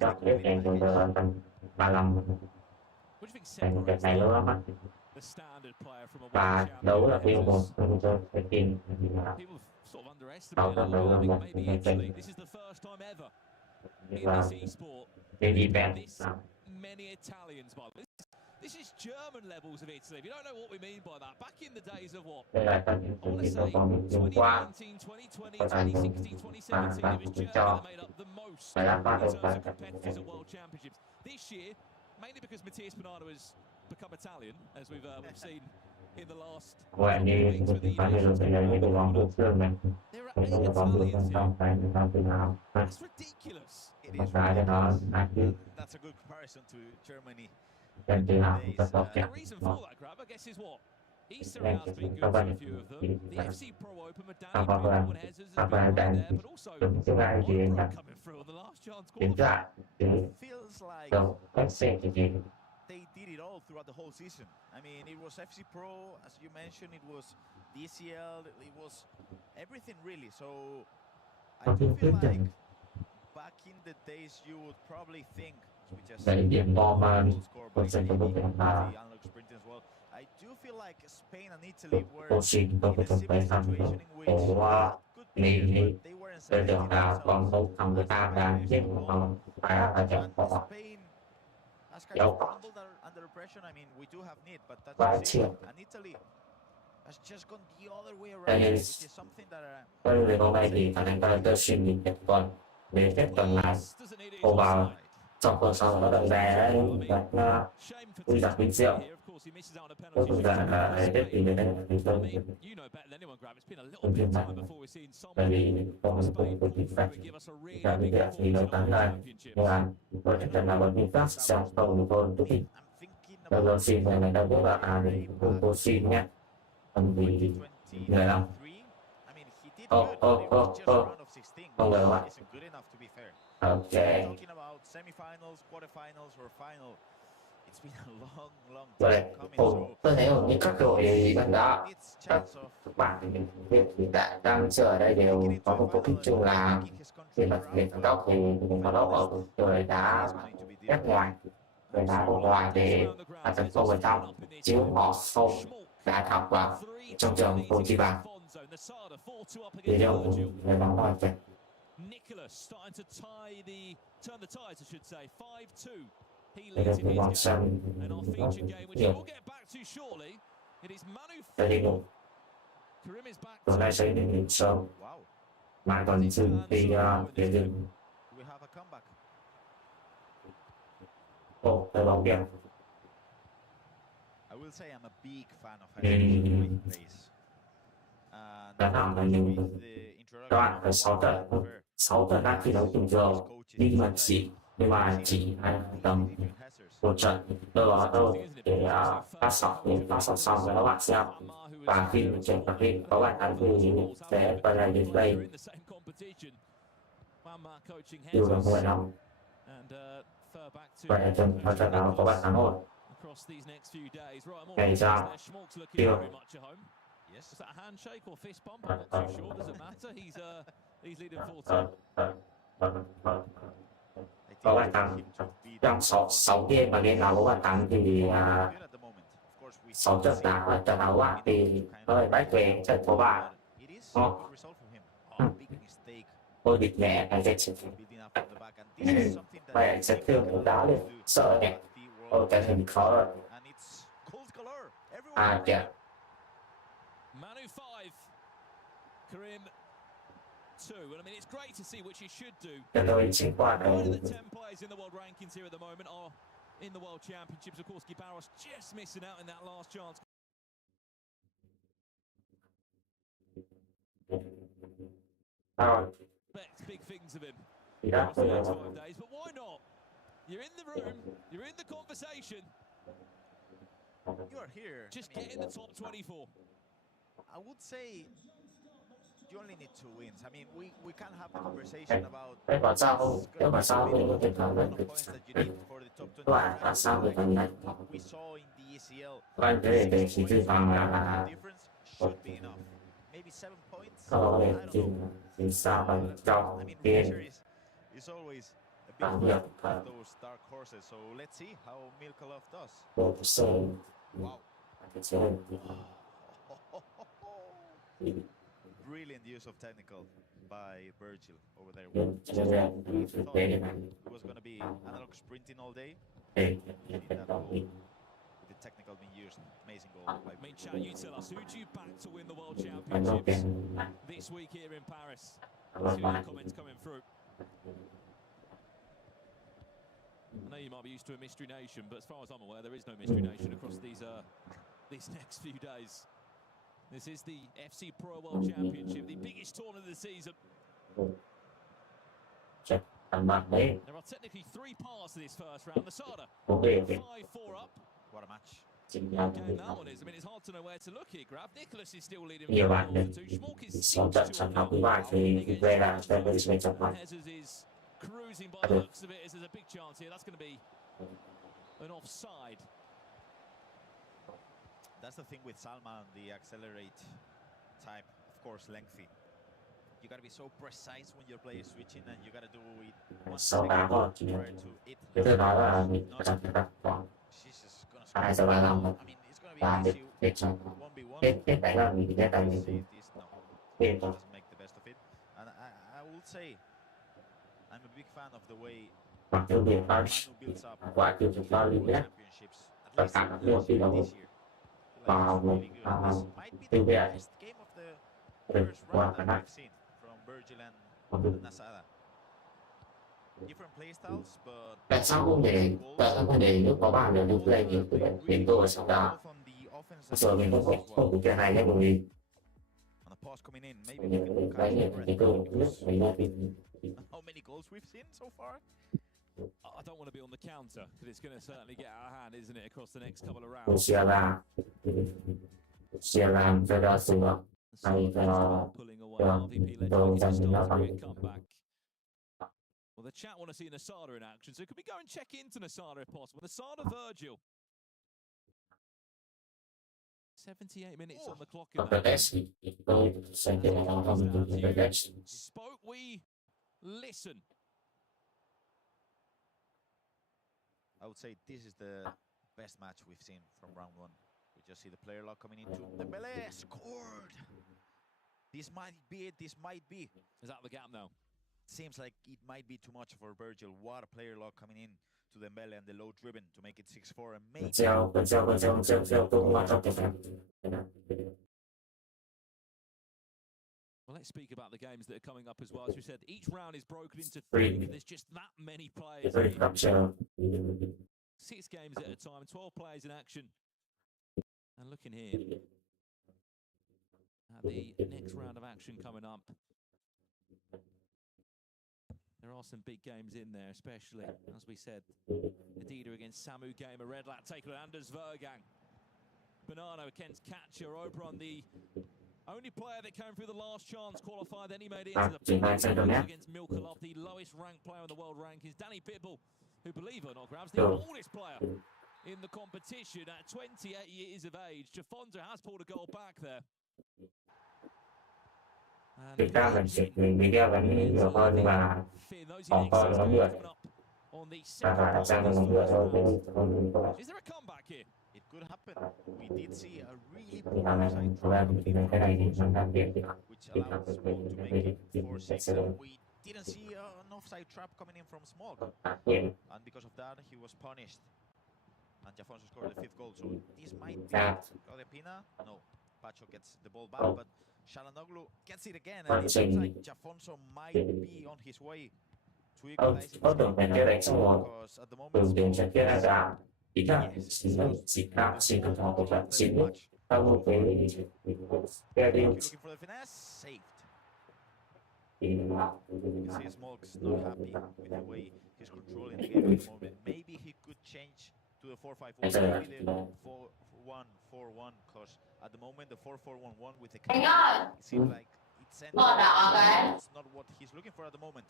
cho tiếp đến chúng tôi tầm 35 thành trận này lâu lắm á và đấu là yêu cầu chúng tôi phải tìm đấu là một ngày trình và cái event This is German levels of Italy. If you don't know what we mean by that, back in the days of what? đây là tầm I want to những say cái con hôm qua 2019, 2020, 2016, 2017. It was Germany that made up the most in terms of competitors at World Championships. This year, mainly because Mattias Pinardo has become Italian, as we've seen in the last vậy như chúng ta đều phải lấy những bóng của xương này những bóng của bên trong phải làm thế nào That's ridiculous. It is cái cho nó ăn chứ That's a good comparison to Germany. trên thế nào cũng tốt The đẹp reason for that grab, I guess, is what? Easter has been good for a few of them. The FC Pro Open with Danny Brito and Hezes has been right there, but also chúng ta chỉ là coming through on the last chance kiểm tra thì Feels like đâu cách xem thì gì they did it all throughout the whole season. I mean, it was FC Pro, as you mentioned, it was DCL, it was everything really. So I do feel like back in the days you would probably think we just Đấy, điểm bom mà score tôi by sẽ có maybe thể the là unlock sprinting as well. I do feel like Spain and Italy were cô xin tôi có in a thể phải similar làm situation in which ổ good nghỉ players, nghỉ but they weren't để được cementing là con themselves không thằng người as ta the đang players chết involved. không phải là chẳng And có Spain has kind Yo. of crumbled under pressure. I mean, we do have need, but that's Quá just it. chiều. And Italy has just gone the other way around, Đây, which is something that tôi về hôm nay thì khả năng tôi suy nghĩ một tuần đến hết tuần này cô vào trong cuộc sống nó đợi về đấy và tôi giặt bình rượu tôi cũng giặt là hết thì đến đây thì tôi You know better than anyone, Grab. It's been a little tôi bit tin of rằng time before we've seen bởi someone vì tôi thì phải là cái việc thì lâu tháng này nhưng mà tôi chắc chắn là bởi vì các sẽ không tôi tôi tôi xin về này đâu biết là thì tôi xin nhé còn vì người làm không người bạn isn't good enough to be fair. ok Talking about semi-finals, quarterfinals, or final, it's been a long rồi time coming. tôi thấy ở những các đội bạn đã It's các chance of bạn hiện tại đang chơi ở đây đều có một mục đích chung là về mặt về vận động thì vận động ở người đá ép ngoài người đá ở ngoài để tấn công vào trong chứ họ không đá thẳng vào trong trường của chị bạn thì đâu người bóng ngoài trận Nicholas starting to turn the tides, I should say. 5-2. He đây leads in là his bóng game. sân And our featured game, which nhiều we'll get back to shortly. It is Manu đây đi 4. ngủ Karim is back tối to nay sẽ đến sớm wow. mai còn dừng thì để dừng We have a comeback. ồ đây bóng điểm I will say I'm a big fan of how he plays. And đá thẳng là nhiều with the các bạn introduction phải 6 trận đang thi đấu bình thường nhưng mà chỉ hay tầm một trận đâu đó thôi để phát sóng xong cho các bạn xem và khi trên các khi có bạn thắng thì sẽ quay lại đến đây điều đó vui lắm vậy trong trận nào có bạn thắng rồi ngày sau tiêu Is that a handshake or fist bump? I'm not too sure. Does it matter? He's leading 4-2. có bạn thắng trong 6 game mà game nào có bạn thắng thì 6 trận nào là trận nào bạn thì có thể bách về trận của bạn tôi địch nhẹ cái trận chiến vậy sẽ thương cũng đá lên sợ nhỉ cái hình khó rồi kìa Manu 5, Karim 2. And I mean, it's great to see, which he should do. tôi chính qua Nine đây of the 10 players in the world rankings here at the moment are in the World Championships. Of course, Gibaros just missing out in that last chance. Expect big things of him across the next 5 days, but why not? You're in the room, you're in the conversation. You are here. Just get in the top 24. I would say you only need 2 wins. I mean, we can have the conversation about Cái quả sau it's gonna be sau the thì có minimum thể thảo amount luận of points that you need for the top 20 quả sau rounds. thì phần này We saw in the ECL, và cái 6 chỉ points bằng the là difference should be enough. Maybe 7 points. thôi I don't know. thì sao bằng trong I mean, kia Richard is always a big bằng fan việc of those dark horses. So let's see how Milkalov does. bộ sơ Wow. cái chế Brilliant use of technical by Virgil over there. Yeah, Just yeah, when we thought yeah. it was going to be analog sprinting all day. Hey. He did that goal. With the technical being used. Amazing goal by I mean, chat, you tell us, who do you back to win the World I know Championships that. this week here in Paris? I love See all the that. comments coming through. I know you might be used to a Mystery Nation, but as far as I'm aware, there is no Mystery Nation across these next few days. This is the FC Pro World Championship, the biggest tournament of the season. Check and back there. There are technically 3 parts to this first round. Lasada, Okay. 5-4 up. What a match. Chính What là game that one is. I mean, it's hard to know where to look here, Grab. Nicholas is still leading nhiều with bạn goals này to 2. Schmolk is sau trận 6-2 trận on nào quý nil. bài thì về là sẽ phải sẽ chọn lại. Jesus is cruising by the looks of it. As there's a big chance here. That's going to be an offside. That's the thing with Salma, the accelerate type, of course, lengthy. You got to be so precise when your player is switching, and you got to do it 1 Sau second 3 thôi thì prior to it. cái thứ đó là mình phải đặt khoảng She's just gonna 2 giờ 35 I mean, it's gonna be và an để issue. để cho 1v1. cái đấy là mình cái tại See mình this, no. Game She thôi. doesn't make the best of it. And I will say, I'm a big fan of the way mặc dù điểm Manu punch builds up quả kiểu chúng ta đi World nhé Championships. At tất least cả các mùa thi đấu this year. vào một Really good. This might be tiêu the đề best game of the được first qua round khả that năng we've seen from Virgil and còn được Nasada. Different playstyles, but tại sao không để lúc có bàn để lúc play nhiều cái điểm tôi ở sau đó both on the offense bây giờ mình and không defense as không well. được cái này nhé bởi vì On a pass coming in, maybe we mình can cái catch này our cái breath. cơ hội nhất mình là vì How many goals we've seen so far? I don't want to be on the counter because it's going to certainly get out of hand, isn't it, across the next couple of của rounds. Sierra phải đó sự đó hay phải đó Pulling away, Yeah. RVP led Don't to a send me start that to get one. comeback. Well, the chat want to see Nasada in action, so could we go and check into Nasada if possible? Nasada Virgil. 78 minutes on the clock in còn cái that. test thì tôi sẽ cái này nó không được cái test Spoke, we listen. I would say this is the best match we've seen from round 1. We just see the player lock coming into Dembele, scored. This might be it. This might be. Is that the gap now? Seems like it might be too much for Virgil. What a player lock coming in to Dembele and the low driven to make it 6-4 and maybe. treo tung vào trong cái phần Well, let's speak about the games that are coming up as well. As we said, each round is broken into 3 Three. because there's just that many players. very capture 6 games at a time, 12 players in action. And looking here at the next round of action coming up. There are some big games in there, especially, as we said, Adida against Samu Gamer, Redlat taking on Anders Vergang. Bonanno against Catcher, Oberon, the only player that came through the last chance qualifier, then he made it into the final against Milkalov, the lowest ranked player in the world rankings. Danny Pitbull, who, believe it or not, Grabs, the oldest player in the competition at 28 years of age. Jafonzo has pulled a goal back there. thực ra mình video vẫn nhiều hơn nhưng mà còn hơn nó mượt và sang nó mượt thôi Is there a comeback here? It could happen. We did see a really thì làm cái này thì nó đang điểm thì which allowed Smog to make it 4-6. And we didn't see an offside trap coming in from Smog. And because of that, he was punished. And Jafonso scored the 5th goal. So this might be Claudia Pina. No, Pacho gets the ball back, but Shalanoglu gets it again. And it seems like Jafonso might be on his way to equalize this game. Because at the moment, tiền sẽ kia ra ý là chỉ cần họ có trận chính sau một cái đi looking for the finesse, saved. You can see Smog's not happy with the way he's controlling the game at the moment. Maybe he could change to the 4-5-1, maybe the 4-1-4-1, because at the moment the 4-4-1-1 with the it seems like center. That's not what he's looking for at the moment.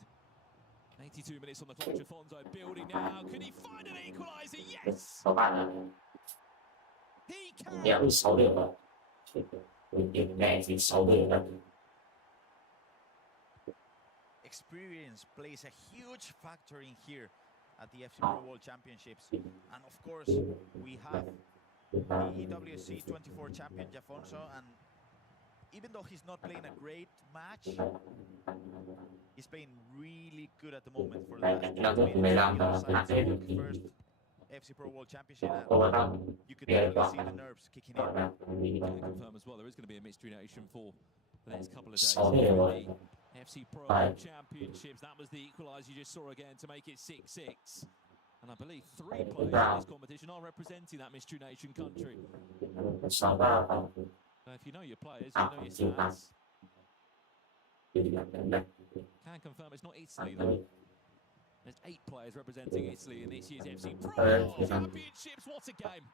82 minutes on the clock. Jafonso building now. Can he find an equaliser? Yes. He can. Dạ 6 điểm rồi. Điểm này thì 6 điểm rồi. Experience plays a huge factor in here at the FC Pro World Championships. And of course, we have the EWC 24 champion Jafonso, and even though he's not playing a great match, he's playing really good at the moment for the last 20 minutes. First FC Pro World Championship, and you could definitely see the nerves kicking in. I can confirm as well, there is going to be a Mystery Nation for the next couple of days. The FC Pro World Championships, that was the equaliser you just saw again to make it 6-6. And I believe 3 players in this competition are representing that Mystery Nation country. If you know your players, you know your stats. Can confirm it's not Italy though. There's 8 players representing Italy in this year's FC Pro World Championships. What a game!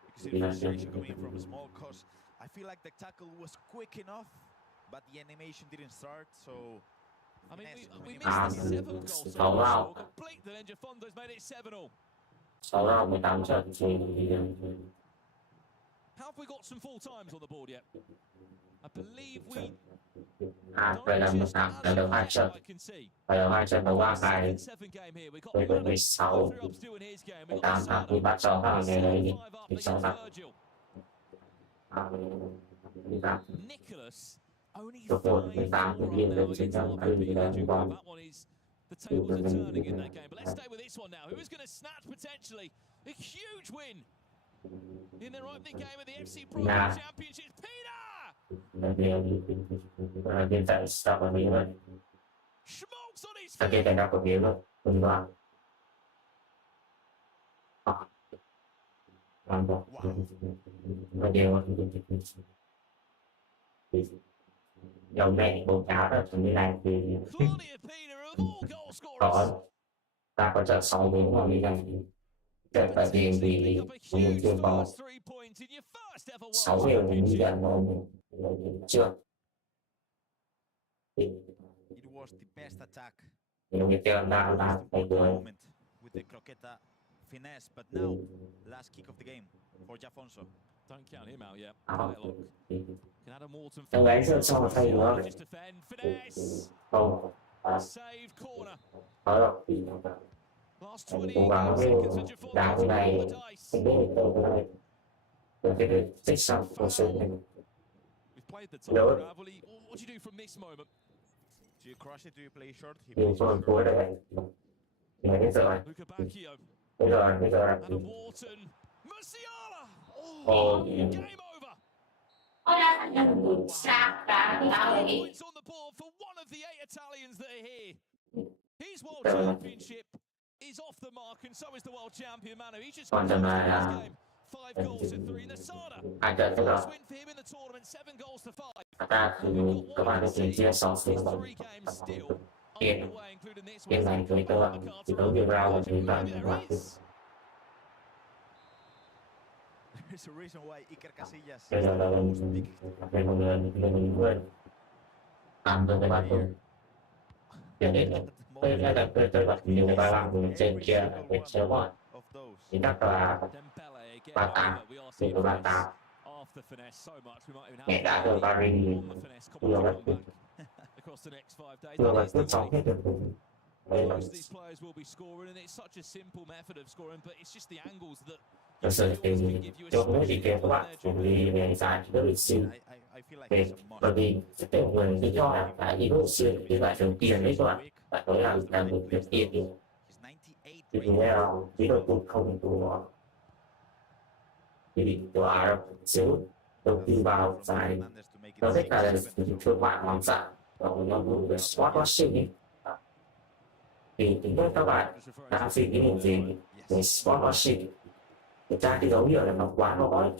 You can see the frustration coming in from small cause. I feel like the tackle was quick enough, but the animation didn't start, so... I mean, we missed the 7th goal, so complete, then Jafondo's made it 7-all. How have we got some full times on the board yet? I believe we... Vậy là 18 đã được 2 trận. Vậy là 2 trận đấu 3 ngày. Với 16, 18 tháng thì bắt đầu vào ngày đấy đi. 16 tháng. Chúc mừng 18 thì điên lên trên trận. Hãy đi lên bóng. The tables are turning in that game, but let's stay with this one now. Who is going to snatch potentially a huge win in their opening game of the FC Pro World Championships? Hiện tại stop ở mình rồi. Các cái đánh đáp của mình luôn. Mình vào. Làm bộ. Nó đều dòng này bóng cáo ở trong như này thì có ta có trận 6 đến mà mình đang trận tại vì mình chưa có 6 điều mình đi đàn bóng chưa. It was the best attack. With the croqueta finesse, but now last kick of the game for Jafonso. Don't count him out yet. Dialogue. Can Adam Walton just defend finesse. Save corner. Last 28 seconds for Jafonso to roll the dice. We've played the top grab. What do you do from this moment? Do you crush it? Do you play short? He plays short. Luca Bacchio. Adam Walton. Musiala. Oh, game over. Points on the board for one of the 8 Italians that are here. His World Championship is off the mark, and so is the World Champion Manu. He's just got this game. 5 goals to 3. Nasada. First win for him in the tournament. 7 goals to 5. Các bạn có thể chia sẻ sự bằng tiền dành với các bạn chỉ có việc ra và chúng ta There's a reason why Iker Casillas bây giờ là về một người quên làm cho các bạn cùng tiền đến đây là tôi bật nhiều bài làm của trên kia để chơi bọn thì chắc là 38 thì có 38 mẹ đã được Paris vừa bật tiếp xong hết được Most of these players will be scoring, and it's such a simple method of scoring, but it's just the angles that thực sự thì chỗ mới đi kêu các bạn chủ lý về giải rất là xinh bởi vì rất nhiều người lý do là tại vì độ xuyên thì lại đồng tiền đấy các bạn nói là làm được việc tiền thì là ví dụ cũng không của thì của Ả Rập xíu đầu tư vào giải nó rất là thương mại hoàng sản và nó cũng về sport washing ấy thì tính các bạn đã suy nghĩ điều gì về sport washing thực ra cái dấu hiệu là nó quá rõ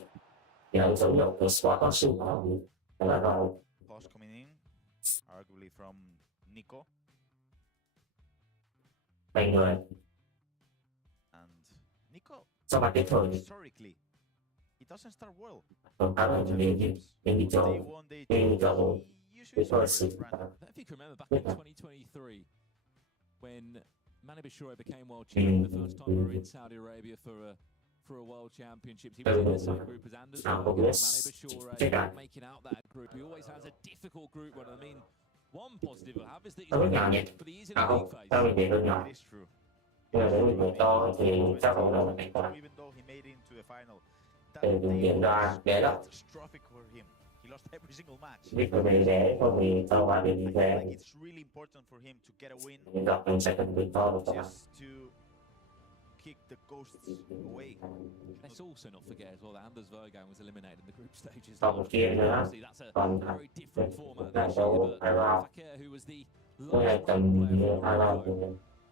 thì là dấu hiệu của sport washing nó là nó Pass coming in, arguably from Nico. bảy người And Nico, sau bàn tiếp thời historically, he it doesn't start well. Còn khá là đi cho EWC. I don't know if you can remember back in 2023 when Manny Bashore became world champion the first time we were in Saudi Arabia for a world championships. He was in the same group as Anders Berg and Manny Bashore making out that group. He always has a difficult group run. I mean, one positive I have is that he's but he is in a league phase. It is true. Even though he made it into the final, that day was catastrophic for him. He lost every single match. I feel like it's really important for him to get a win, just to kick the ghosts away. Let's also not forget as well that Anders Vergan was eliminated in the group stages. Obviously, that's a very different format this year, but Fakir, who was the last player I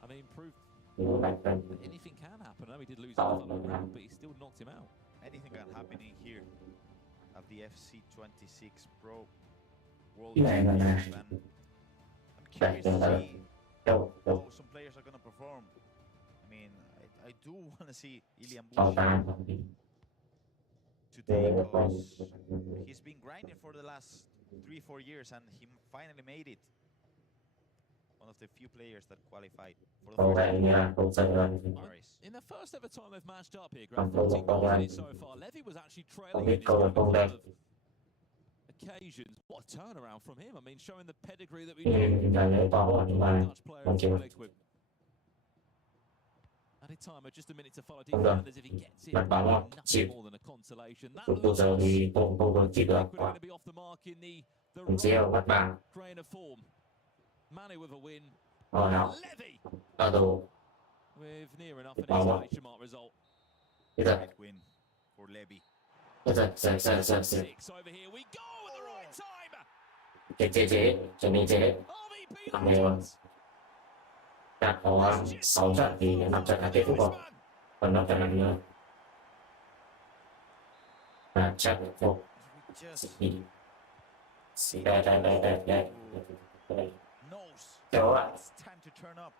mean, proved that anything can happen. I know he did lose in the final round, but he still knocked him out. Anything can happen in here of the FC26 Pro World Championship, and I'm curious to see how some players are going to perform. I mean, I do want to see Ilian Bush today because he's been grinding for the last 3-4 years and he finally made it. One of the few players that qualified for the first race. In the first ever time they've matched up here, Grant, 14 goals in it so far. Levy was actually trailing in his game on a couple of occasions. What a turnaround from him. I mean, showing the pedigree that we know. Dutch player to mix with. Added timer, just a minute to follow. Dean Fernandez, if he gets it, nothing more than a consolation. That looks like we're going to be off the mark in the right grain of form. Manny with a win. Levy with near enough an exclamation mark result. Great win for Levy. 6 over here. We go at the right time. Trận có 6 trận thì 5 trận là kết thúc rồi, còn 5 trận là nữa là trận kết thúc. Đây. Knows Chỗ ạ. it's time to turn up.